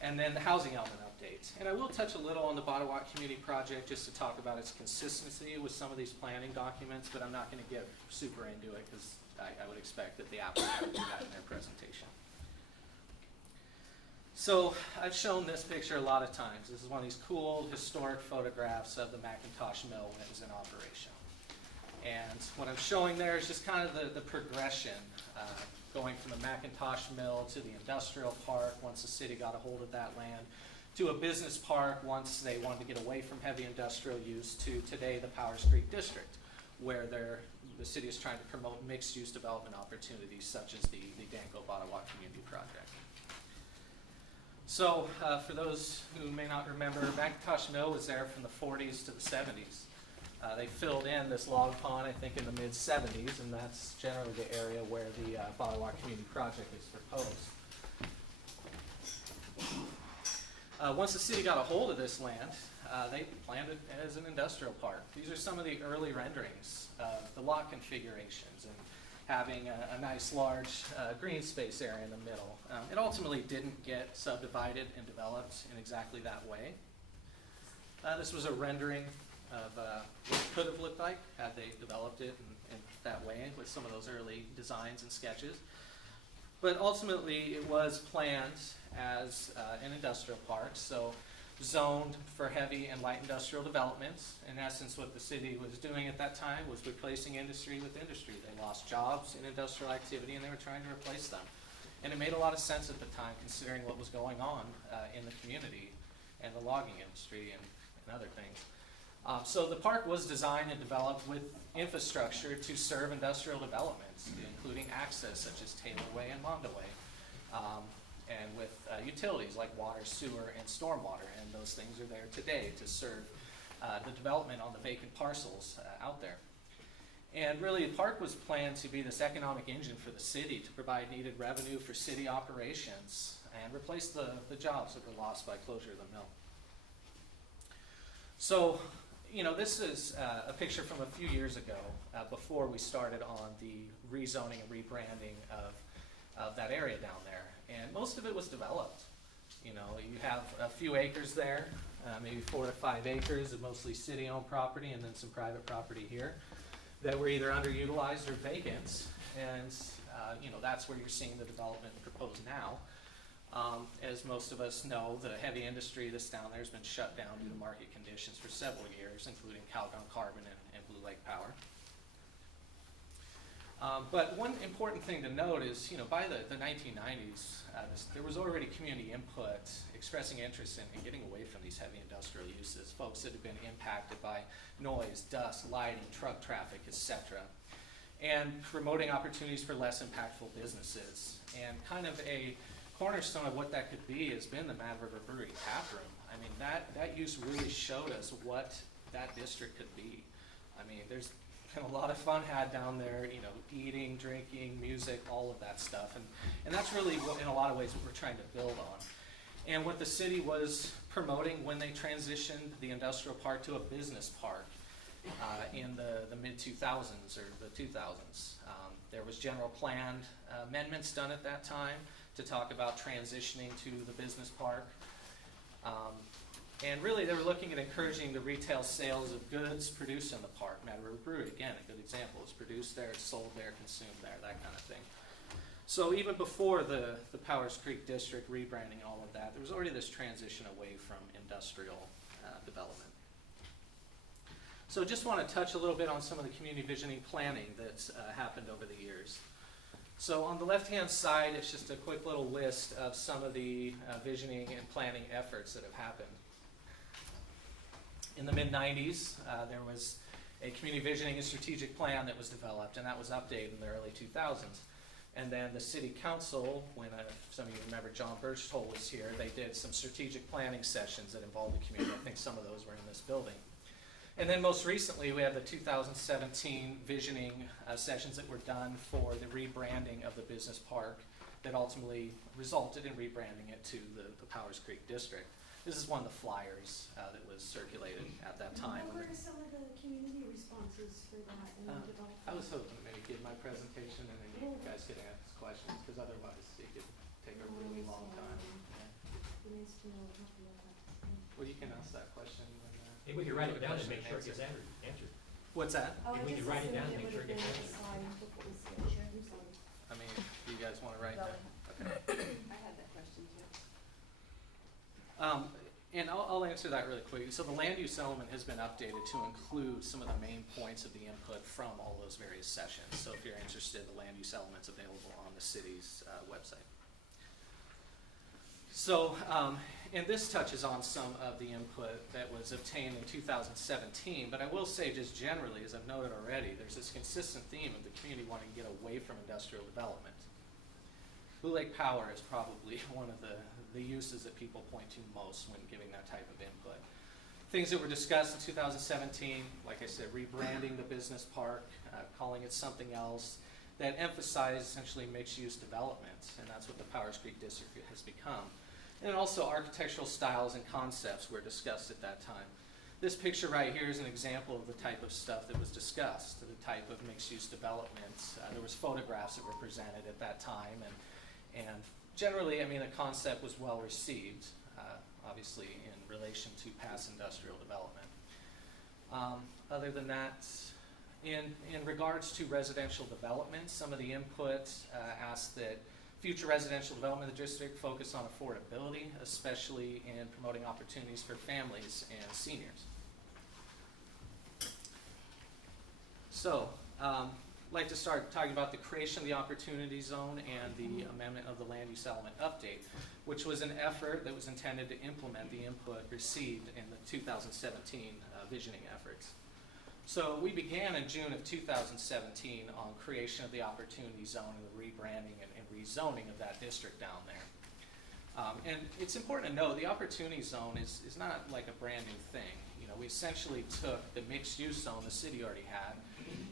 and then the housing element update. And I will touch a little on the Bottom Rock Community Project just to talk about its consistency with some of these planning documents, but I'm not going to get super into it because I would expect that the applicant would do that in their presentation. So I've shown this picture a lot of times. This is one of these cool historic photographs of the McIntosh Mill when it was in operation. And what I'm showing there is just kind of the progression going from the McIntosh Mill to the industrial park once the city got a hold of that land, to a business park once they wanted to get away from heavy industrial use, to today the Powers Creek District, where the city is trying to promote mixed-use development opportunities such as the Danco Bottom Rock Community Project. So for those who may not remember, McIntosh Mill was there from the 40s to the 70s. They filled in this log pond, I think, in the mid-70s, and that's generally the area where the Bottom Rock Community Project is proposed. Once the city got a hold of this land, they planned it as an industrial park. These are some of the early renderings of the lot configurations and having a nice large green space area in the middle. It ultimately didn't get subdivided and developed in exactly that way. This was a rendering of what it could have looked like had they developed it in that way with some of those early designs and sketches. But ultimately it was planned as an industrial park, so zoned for heavy and light industrial developments. In essence, what the city was doing at that time was replacing industry with industry. They lost jobs in industrial activity and they were trying to replace them. And it made a lot of sense at the time considering what was going on in the community and the logging industry and other things. So the park was designed and developed with infrastructure to serve industrial developments, including access such as Taylor Way and Mondo Way, and with utilities like water, sewer, and stormwater, and those things are there today to serve the development on the vacant parcels out there. And really, the park was planned to be this economic engine for the city to provide needed revenue for city operations and replace the jobs that were lost by closure of the mill. So you know, this is a picture from a few years ago, before we started on the rezoning and rebranding of that area down there. And most of it was developed. You know, you have a few acres there, maybe 4 to 5 acres of mostly city-owned property, and then some private property here that were either underutilized or vacant. And, you know, that's where you're seeing the development proposed now. As most of us know, the heavy industry that's down there has been shut down due to market conditions for several years, including Calgon Carbon and Blue Lake Power. But one important thing to note is, you know, by the 1990s, there was already community input expressing interest in getting away from these heavy industrial uses, folks that have been impacted by noise, dust, lighting, truck traffic, etc., and promoting opportunities for less impactful businesses. And kind of a cornerstone of what that could be has been the Mad River Brewery tap room. I mean, that use really showed us what that district could be. I mean, there's been a lot of fun had down there, you know, eating, drinking, music, all of that stuff. And that's really what, in a lot of ways, what we're trying to build on. And what the city was promoting when they transitioned the industrial park to a business park in the mid-2000s or the 2000s. There was general planned amendments done at that time to talk about transitioning to the business park. And really, they were looking at encouraging the retail sales of goods produced in the park. Mad River Brewery, again, a good example. It's produced there, it's sold there, consumed there, that kind of thing. So even before the Powers Creek District rebranding and all of that, there was already this transition away from industrial development. So just want to touch a little bit on some of the community visioning planning that's happened over the years. So on the left-hand side, it's just a quick little list of some of the visioning and planning efforts that have happened. In the mid-90s, there was a community visioning and strategic plan that was developed, and that was updated in the early 2000s. And then the city council, when some of you remember John Birchtold was here, they did some strategic planning sessions that involved the community. I think some of those were in this building. And then most recently, we have the 2017 visioning sessions that were done for the rebranding of the business park that ultimately resulted in rebranding it to the Powers Creek District. This is one of the flyers that was circulated at that time. What were some of the community responses for that in the development? I was hoping to maybe give my presentation and then you guys could ask questions, because otherwise it could take a really long time. Well, you can ask that question when Maybe we could write it down and make sure it gets answered. What's that? Maybe we could write it down and make sure it gets answered. I mean, do you guys want to write that? Okay. I had that question too. And I'll answer that really quickly. So the land use element has been updated to include some of the main points of the input from all those various sessions. So if you're interested, the land use element's available on the city's website. So, and this touches on some of the input that was obtained in 2017, but I will say just generally, as I've noted already, there's this consistent theme of the community wanting to get away from industrial development. Blue Lake Power is probably one of the uses that people point to most when giving that type of input. Things that were discussed in 2017, like I said, rebranding the business park, calling it something else, that emphasize essentially mixed-use development, and that's what the Powers Creek District has become. And also architectural styles and concepts were discussed at that time. This picture right here is an example of the type of stuff that was discussed, the type of mixed-use development. There was photographs that were presented at that time, and generally, I mean, the concept was well received, obviously in relation to past industrial development. Other than that, in regards to residential development, some of the input asked that future residential development of the district focus on affordability, especially in promoting opportunities for families and seniors. So, I'd like to start talking about the creation of the Opportunity Zone and the amendment of the Land Use Element Update, which was an effort that was intended to implement the input received in the 2017 visioning efforts. So we began in June of 2017 on creation of the Opportunity Zone and the rebranding and rezoning of that district down there. And it's important to note the Opportunity Zone is not like a brand new thing. You know, we essentially took the mixed use zone the city already had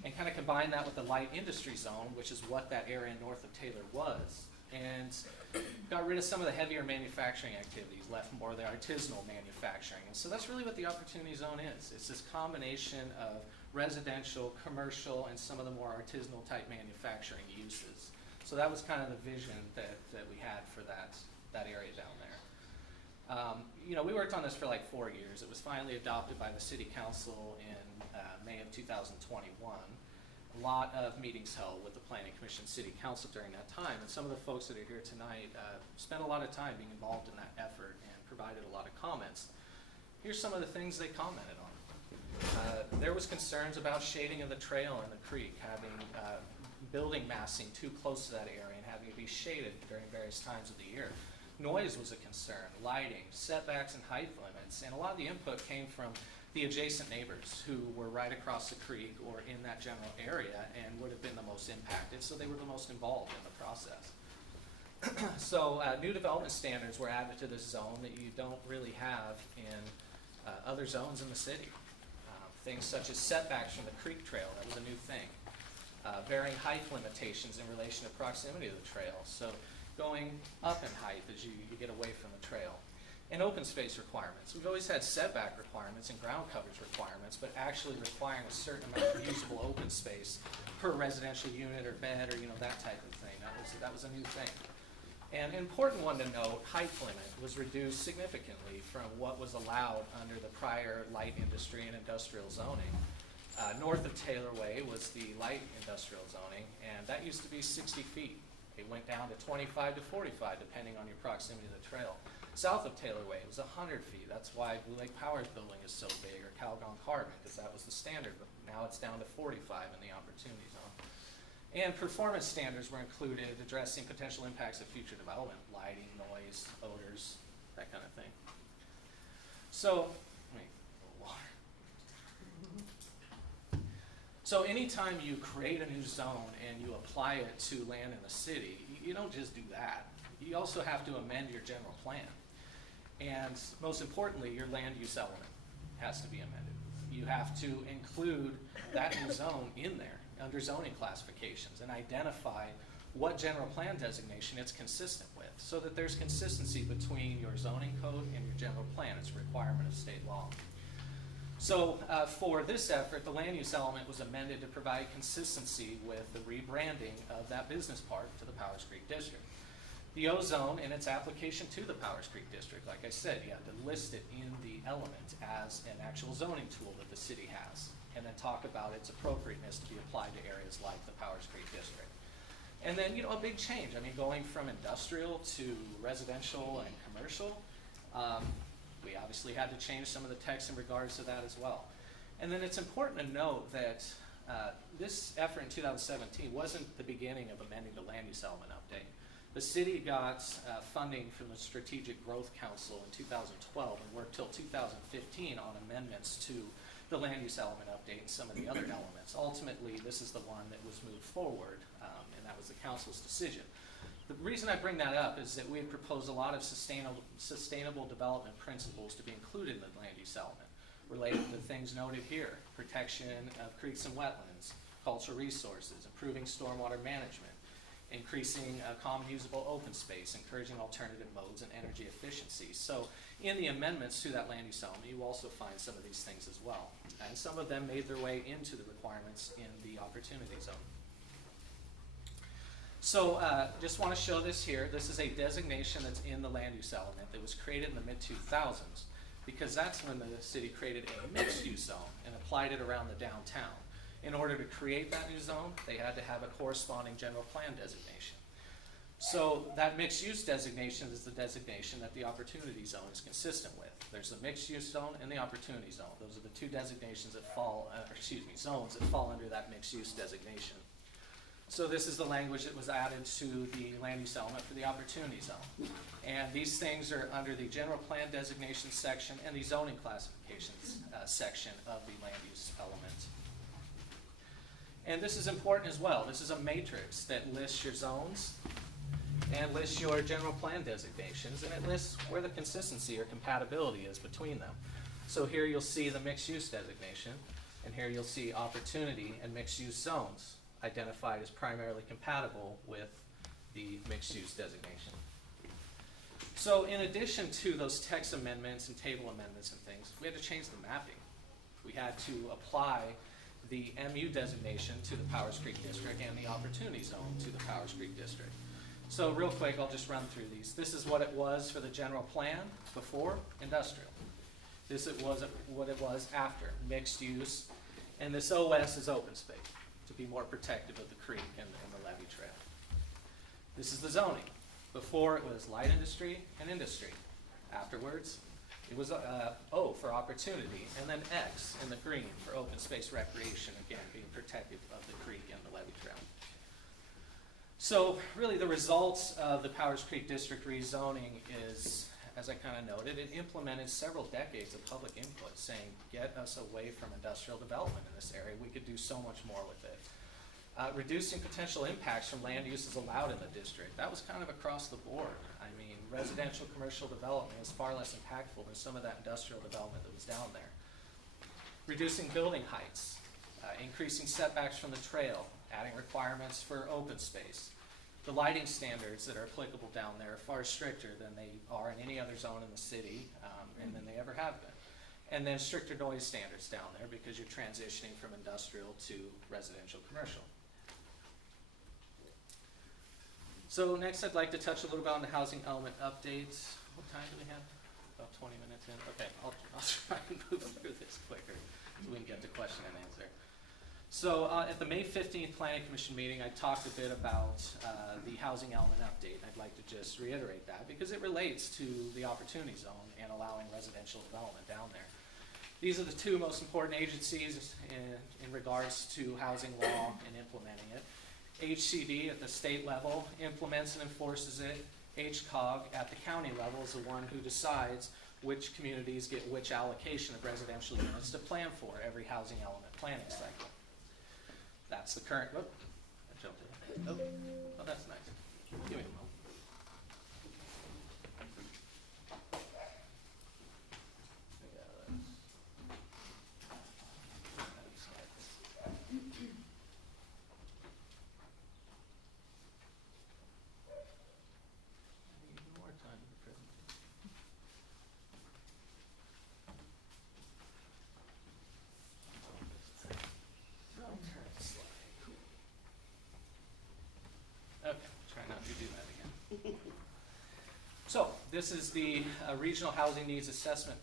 and kind of combined that with the light industry zone, which is what that area north of Taylor was, and got rid of some of the heavier manufacturing activities, left more of the artisanal manufacturing. And so that's really what the Opportunity Zone is. It's this combination of residential, commercial, and some of the more artisanal type manufacturing uses. So that was kind of the vision that we had for that area down there. You know, we worked on this for like 4 years. It was finally adopted by the City Council in May of 2021. A lot of meetings held with the Planning Commission, City Council during that time, and some of the folks that are here tonight spent a lot of time being involved in that effort and provided a lot of comments. Here's some of the things they commented on. There was concerns about shading of the trail and the creek, having building massing too close to that area and having it be shaded during various times of the year. Noise was a concern, lighting, setbacks and height limits, and a lot of the input came from the adjacent neighbors who were right across the creek or in that general area and would have been the most impacted, so they were the most involved in the process. So new development standards were added to this zone that you don't really have in other zones in the city. Things such as setbacks from the creek trail, that was a new thing. Varying height limitations in relation to proximity to the trail, so going up in height as you get away from the trail. And open space requirements. We've always had setback requirements and ground coverage requirements, but actually requiring a certain amount of usable open space per residential unit or bed or that type of thing. That was a new thing. And an important one to note, height limit was reduced significantly from what was allowed under the prior light industry and industrial zoning. North of Taylor Way was the light industrial zoning, and that used to be 60 feet. It went down to 25 to 45, depending on your proximity to the trail. South of Taylor Way, it was 100 feet. That's why Blue Lake Power's building is so big, or Calgon Carbon, because that was the standard. But now it's down to 45 in the Opportunity Zone. And performance standards were included, addressing potential impacts of future development, lighting, noise, odors, that kind of thing. So, let me get a little water. So anytime you create a new zone and you apply it to land in the city, you don't just do that. You also have to amend your general plan. And most importantly, your land use element has to be amended. You have to include that new zone in there under zoning classifications and identify what general plan designation it's consistent with so that there's consistency between your zoning code and your general plan. It's a requirement of state law. So for this effort, the land use element was amended to provide consistency with the rebranding of that business park to the Powers Creek District. The O-Zone and its application to the Powers Creek District, like I said, you have to list it in the element as an actual zoning tool that the city has, and then talk about its appropriateness to be applied to areas like the Powers Creek District. And then, a big change. I mean, going from industrial to residential and commercial, we obviously had to change some of the text in regards to that as well. And then it's important to note that this effort in 2017 wasn't the beginning of amending the land use element update. The city got funding from the Strategic Growth Council in 2012 and worked till 2015 on amendments to the land use element update and some of the other elements. Ultimately, this is the one that was moved forward, and that was the council's decision. The reason I bring that up is that we had proposed a lot of sustainable development principles to be included in the land use element, related to things noted here: protection of creeks and wetlands, cultural resources, improving stormwater management, increasing common usable open space, encouraging alternative modes, and energy efficiency. So in the amendments to that land use element, you also find some of these things as well. And some of them made their way into the requirements in the Opportunity Zone. So just want to show this here. This is a designation that's in the land use element that was created in the mid-2000s, because that's when the city created a mixed-use zone and applied it around the downtown. In order to create that new zone, they had to have a corresponding general plan designation. So that mixed-use designation is the designation that the Opportunity Zone is consistent with. There's the mixed-use zone and the Opportunity Zone. Those are the two designations that fall, zones that fall under that mixed-use designation. So this is the language that was added to the land use element for the Opportunity Zone. And these things are under the general plan designation section and the zoning classifications section of the land use element. And this is important as well. This is a matrix that lists your zones and lists your general plan designations, and it lists where the consistency or compatibility is between them. So here you'll see the mixed use designation, and here you'll see opportunity and mixed use zones identified as primarily compatible with the mixed-use designation. So in addition to those text amendments and table amendments and things, we had to change the mapping. We had to apply the MU designation to the Powers Creek District and the Opportunity Zone to the Powers Creek District. So real quick, I'll just run through these. This is what it was for the general plan before industrial. This it was what it was after mixed use, and this OS is open space to be more protective of the creek and the levee trail. This is the zoning. Before it was light industry and industry. Afterwards, it was O for opportunity, and then X in the green for open space recreation, again being protective of the creek and the levee trail. So really the results of the Powers Creek District rezoning is, as I kind of noted, it implemented several decades of public input saying, get us away from industrial development in this area. We could do so much more with it. Reducing potential impacts from land uses allowed in the district. That was kind of across the board. I mean, residential commercial development is far less impactful than some of that industrial development that was down there. Reducing building heights, increasing setbacks from the trail, adding requirements for open space. The lighting standards that are applicable down there are far stricter than they are in any other zone in the city, and than they ever have been. And then stricter noise standards down there because you're transitioning from industrial to residential commercial. So next I'd like to touch a little bit on the housing element updates. What time do we have? About 20 minutes in? Okay, I'll try and move through this quicker so we can get to question and answer. So at the May 15th Planning Commission meeting, I talked a bit about the housing element update. I'd like to just reiterate that because it relates to the Opportunity Zone and allowing residential development down there. These are the two most important agencies in regards to housing law and implementing it. HCD at the state level implements and enforces it. HCOG at the county level is the one who decides which communities get which allocation of residential units to plan for every housing element planning cycle. That's the current, I jumped in. Oh, that's nice. Give me a moment. Okay, try not to do that again. So, this is the Regional Housing Needs Assessment Plan.